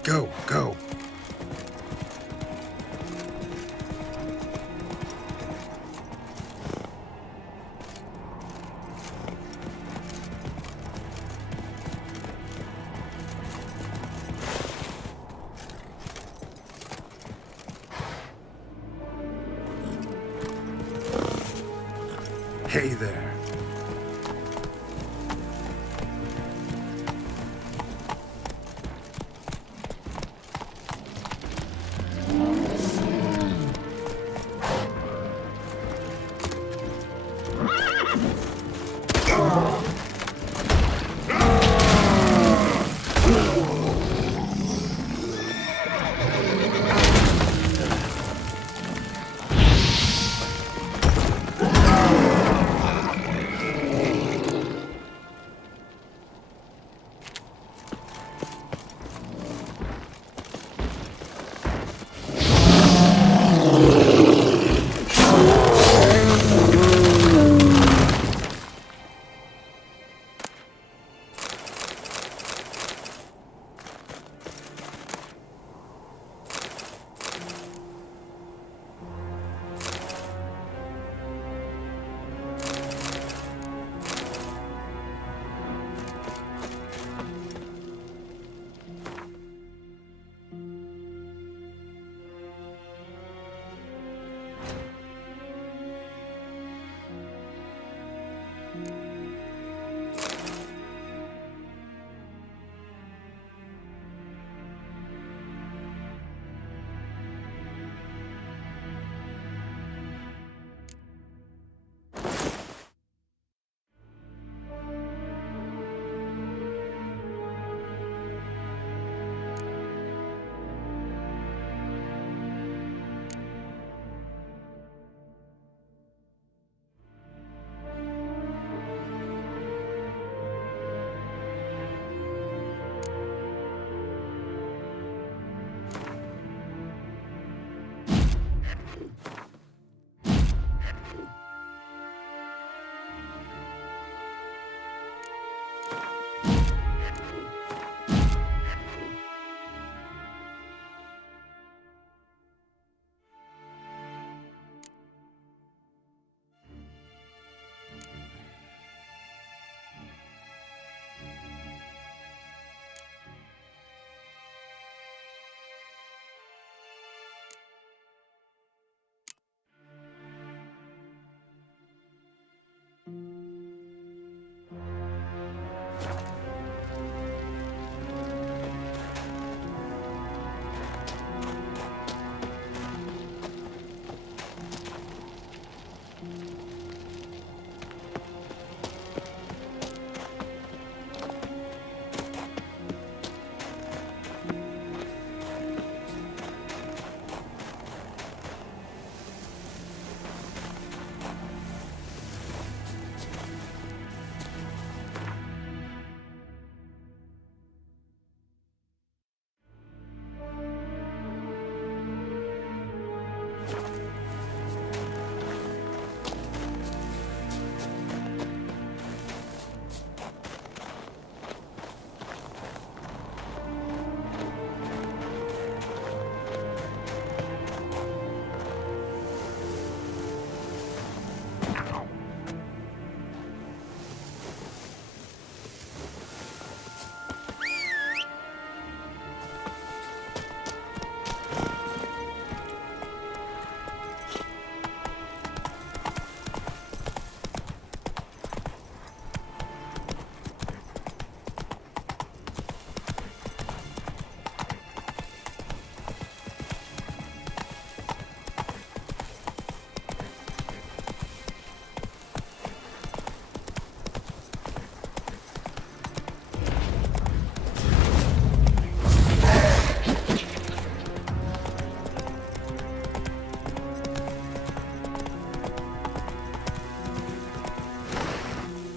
Go, go. Hey there.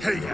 Giddy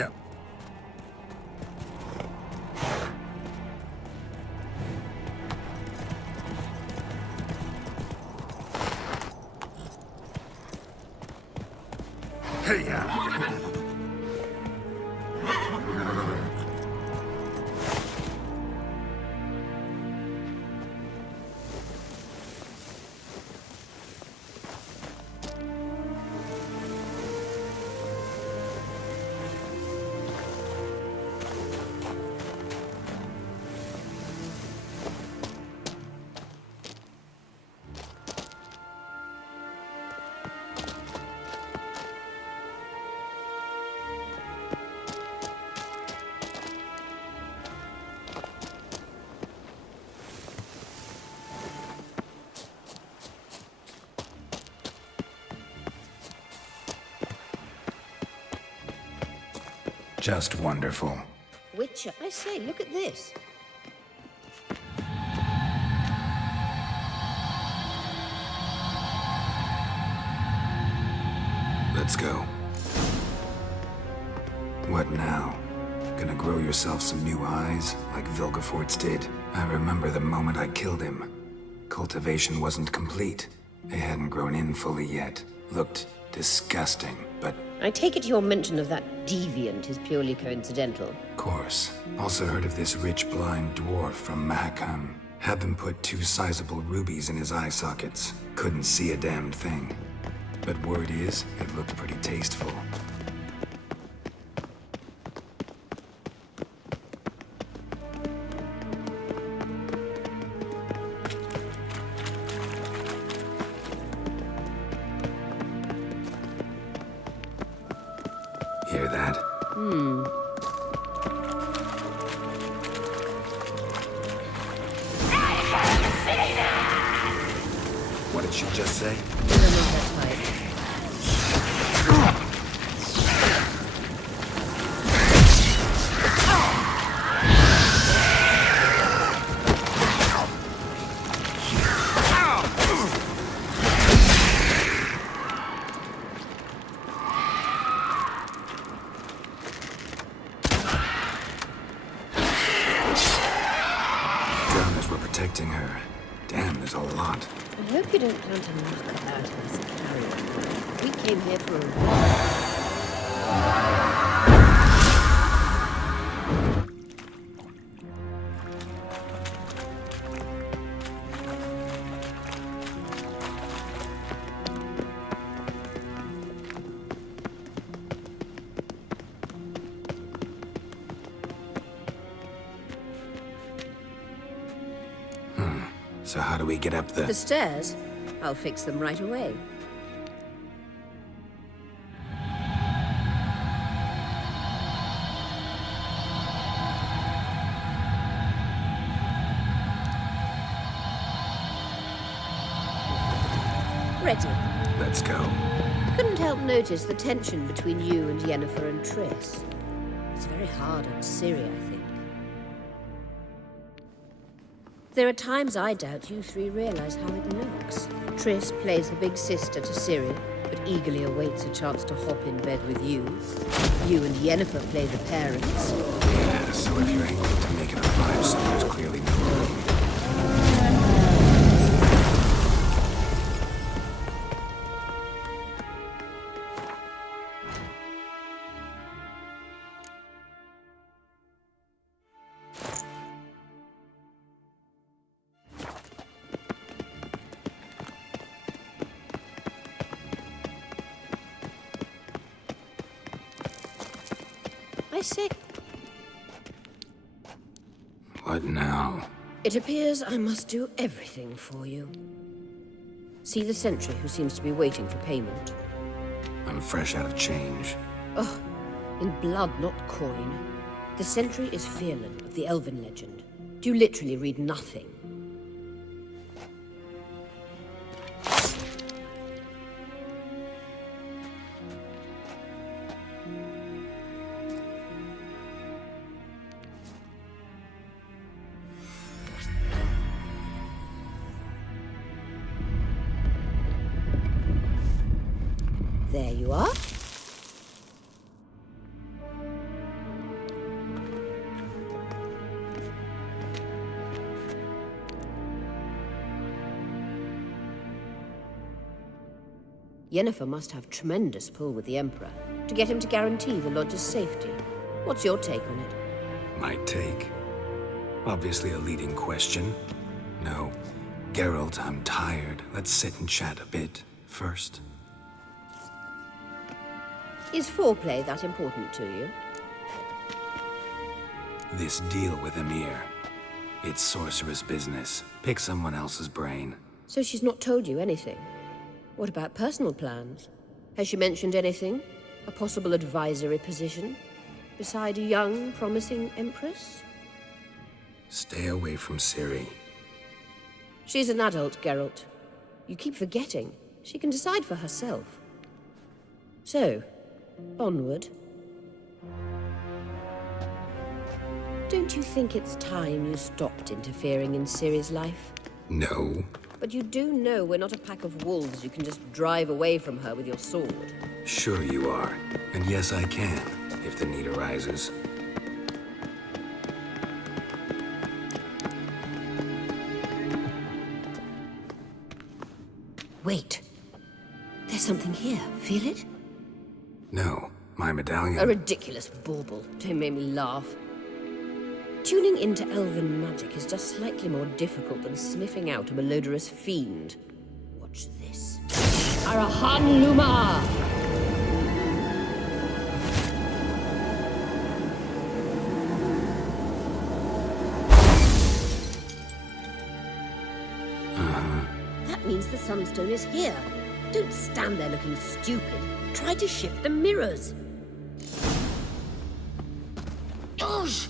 up. Hey-ya! Just wonderful. Witcher, I say, look at this. Let's go. What now? Gonna grow yourself some new eyes, like Vilgefortz did? I remember the moment I killed him. Cultivation wasn't complete. It hadn't grown in fully yet. Looked disgusting, but... I take it your mention of that deviant is purely coincidental. Of course. Also heard of this rich blind dwarf from Mahakam. Had them put 2 sizable rubies in his eye sockets. Couldn't see a damned thing. But word is, it looked pretty tasteful. Hear that? What did she just say? Drowners were protecting her. Damn, there's a lot. I hope you don't plan to knock about as a carrier. We came here for a walk. So how do we get up the... The stairs? I'll fix them right away. Ready. Let's go. Couldn't help notice the tension between you and Yennefer and Triss. It's very hard on Ciri, I think. There are times I doubt you three realize how it looks. Triss plays the big sister to Ciri, but eagerly awaits a chance to hop in bed with you. You and Yennefer play the parents. Yeah, so if you're aiming to make it a five-sum, there's clearly no room. I say, What now? it appears I must do everything for you. See the sentry who seems to be waiting for payment. I'm fresh out of change. Oh, in blood, not coin. The sentry is Fearlan of the Elven legend. Do you literally read nothing? There you are. Yennefer must have tremendous pull with the Emperor to get him to guarantee the Lodge's safety. What's your take on it? My take? Obviously a leading question. No. Geralt, I'm tired. Let's sit and chat a bit first. Is foreplay that important to you? This deal with Emir. It's sorceress business. Pick someone else's brain. So she's not told you anything? What about personal plans? Has she mentioned anything? A possible advisory position? Beside a young, promising Empress? Stay away from Ciri. She's an adult, Geralt. You keep forgetting. She can decide for herself. So, onward. Don't you think it's time you stopped interfering in Ciri's life? No. But you do know we're not a pack of wolves you can just drive away from her with your sword. Sure you are. And yes, I can, if the need arises. Wait. There's something here. Feel it? No, my medallion. A ridiculous bauble. Don't make me laugh. Tuning into elven magic is just slightly more difficult than sniffing out a malodorous fiend. Watch this. Arahan Luma! That means the Sunstone is here. Don't stand there looking stupid. Try to shift the mirrors. Gosh!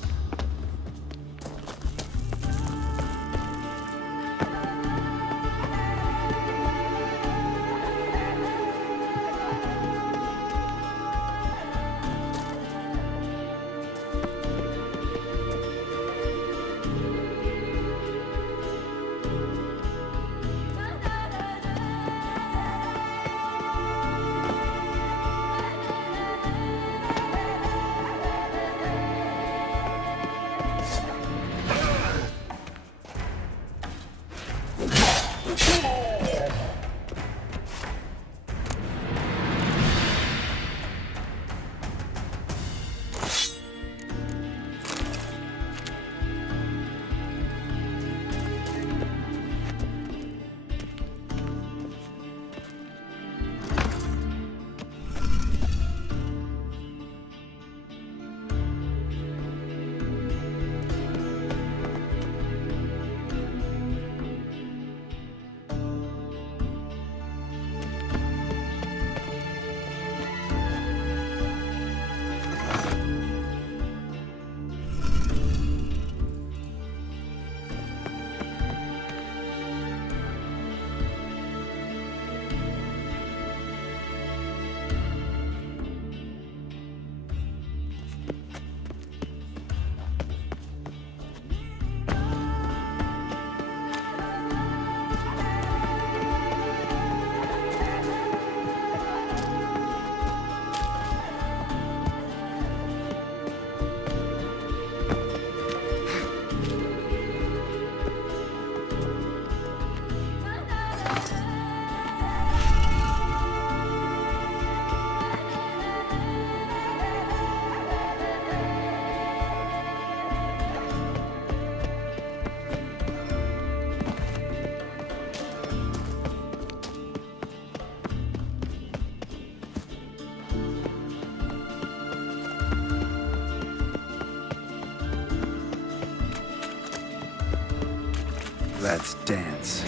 Let's dance.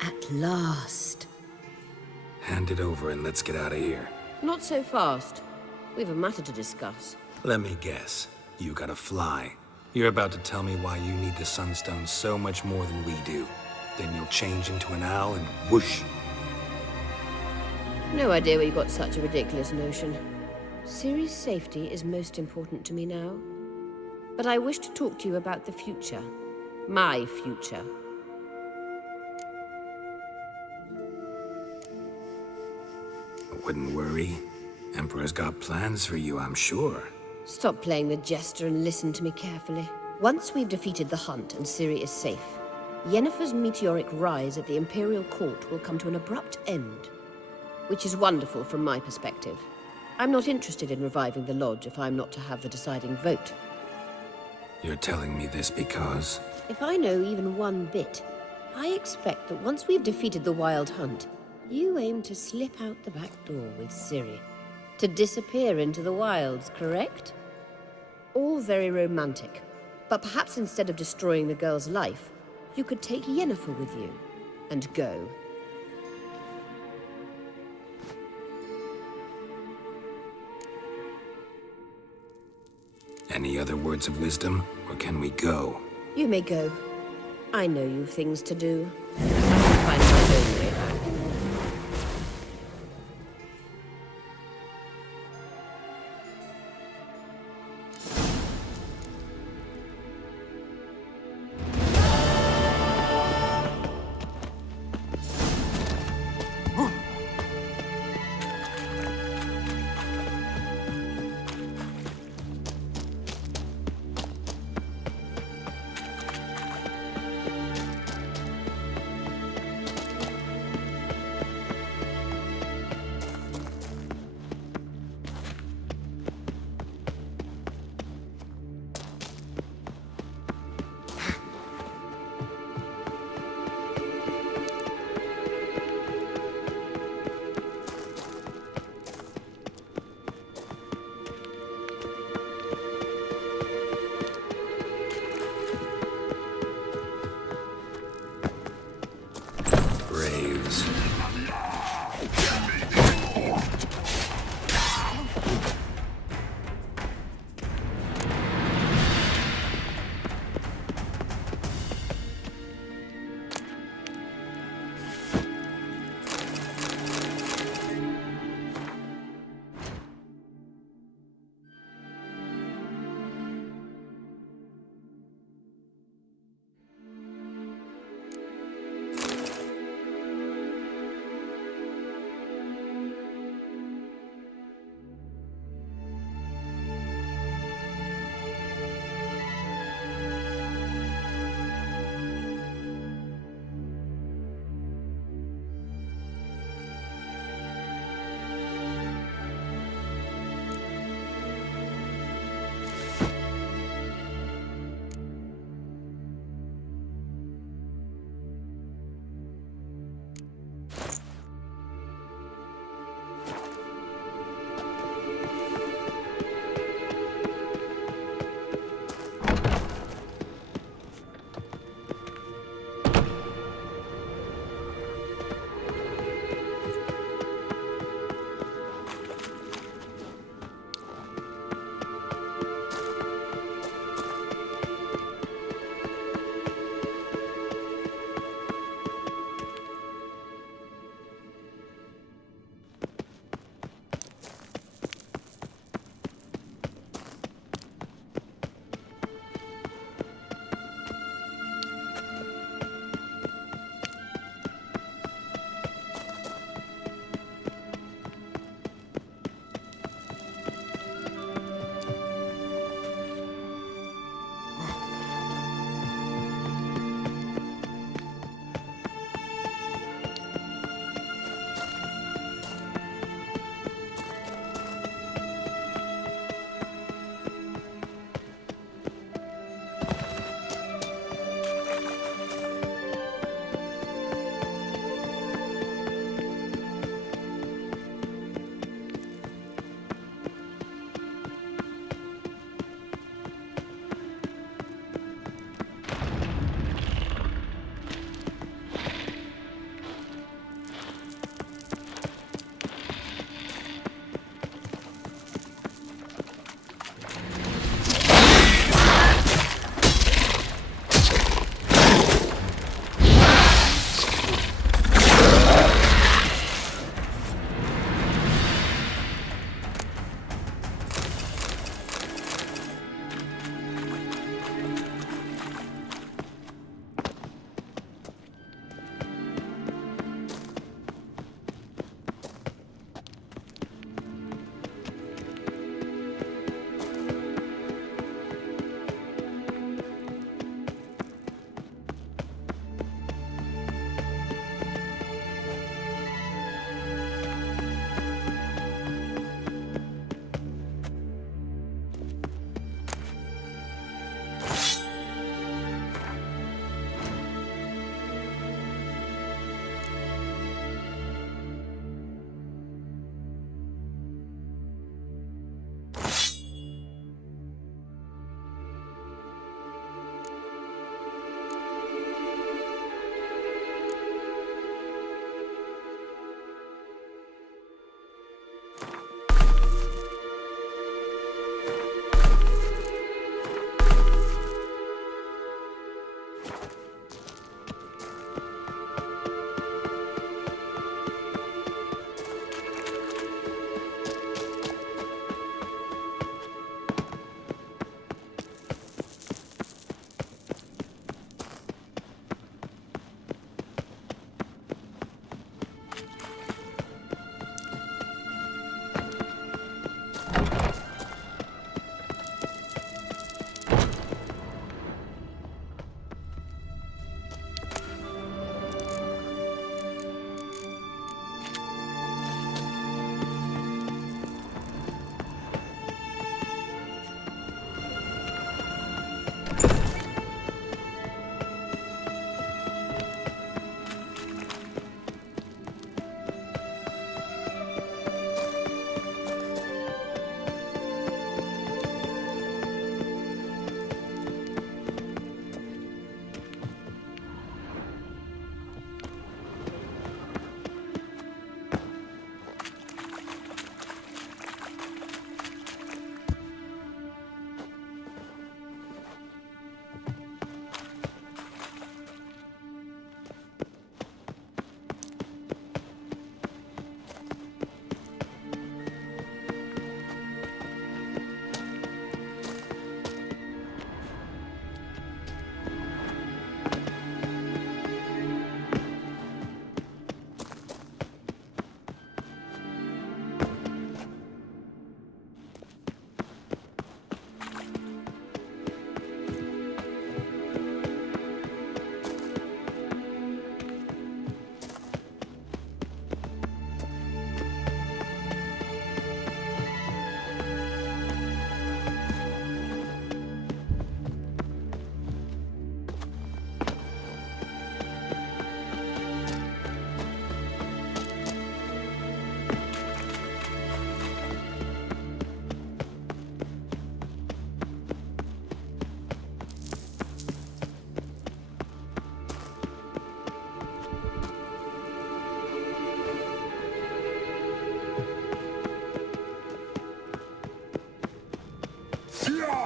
At last. Hand it over and let's get out of here. Not so fast. We've a matter to discuss. Let me guess. You gotta fly. You're about to tell me why you need the Sunstone so much more than we do. Then you'll change into an owl and whoosh. No idea where you got such a ridiculous notion. Ciri's safety is most important to me now. But I wish to talk to you about the future. My future. Wouldn't worry. Emperor's got plans for you, I'm sure. Stop playing the jester and listen to me carefully. Once we've defeated the hunt and Ciri is safe, Yennefer's meteoric rise at the Imperial Court will come to an abrupt end. Which is wonderful from my perspective. I'm not interested in reviving the Lodge if I'm not to have the deciding vote. You're telling me this because... If I know even one bit, I expect that once we've defeated the Wild Hunt, you aim to slip out the back door with Ciri. To disappear into the wilds, correct? All very romantic. But perhaps instead of destroying the girl's life, you could take Yennefer with you and go. Any other words of wisdom, or can we go? You may go. I know you've things to do. I can find my own way back.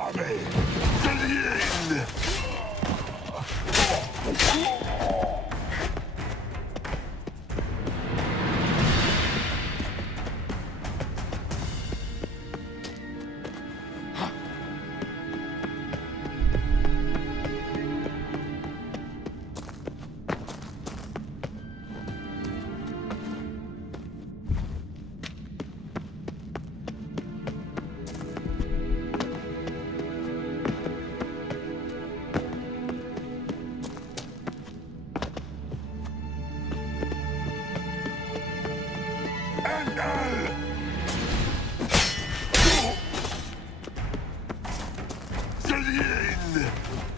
army. To the end. To the end!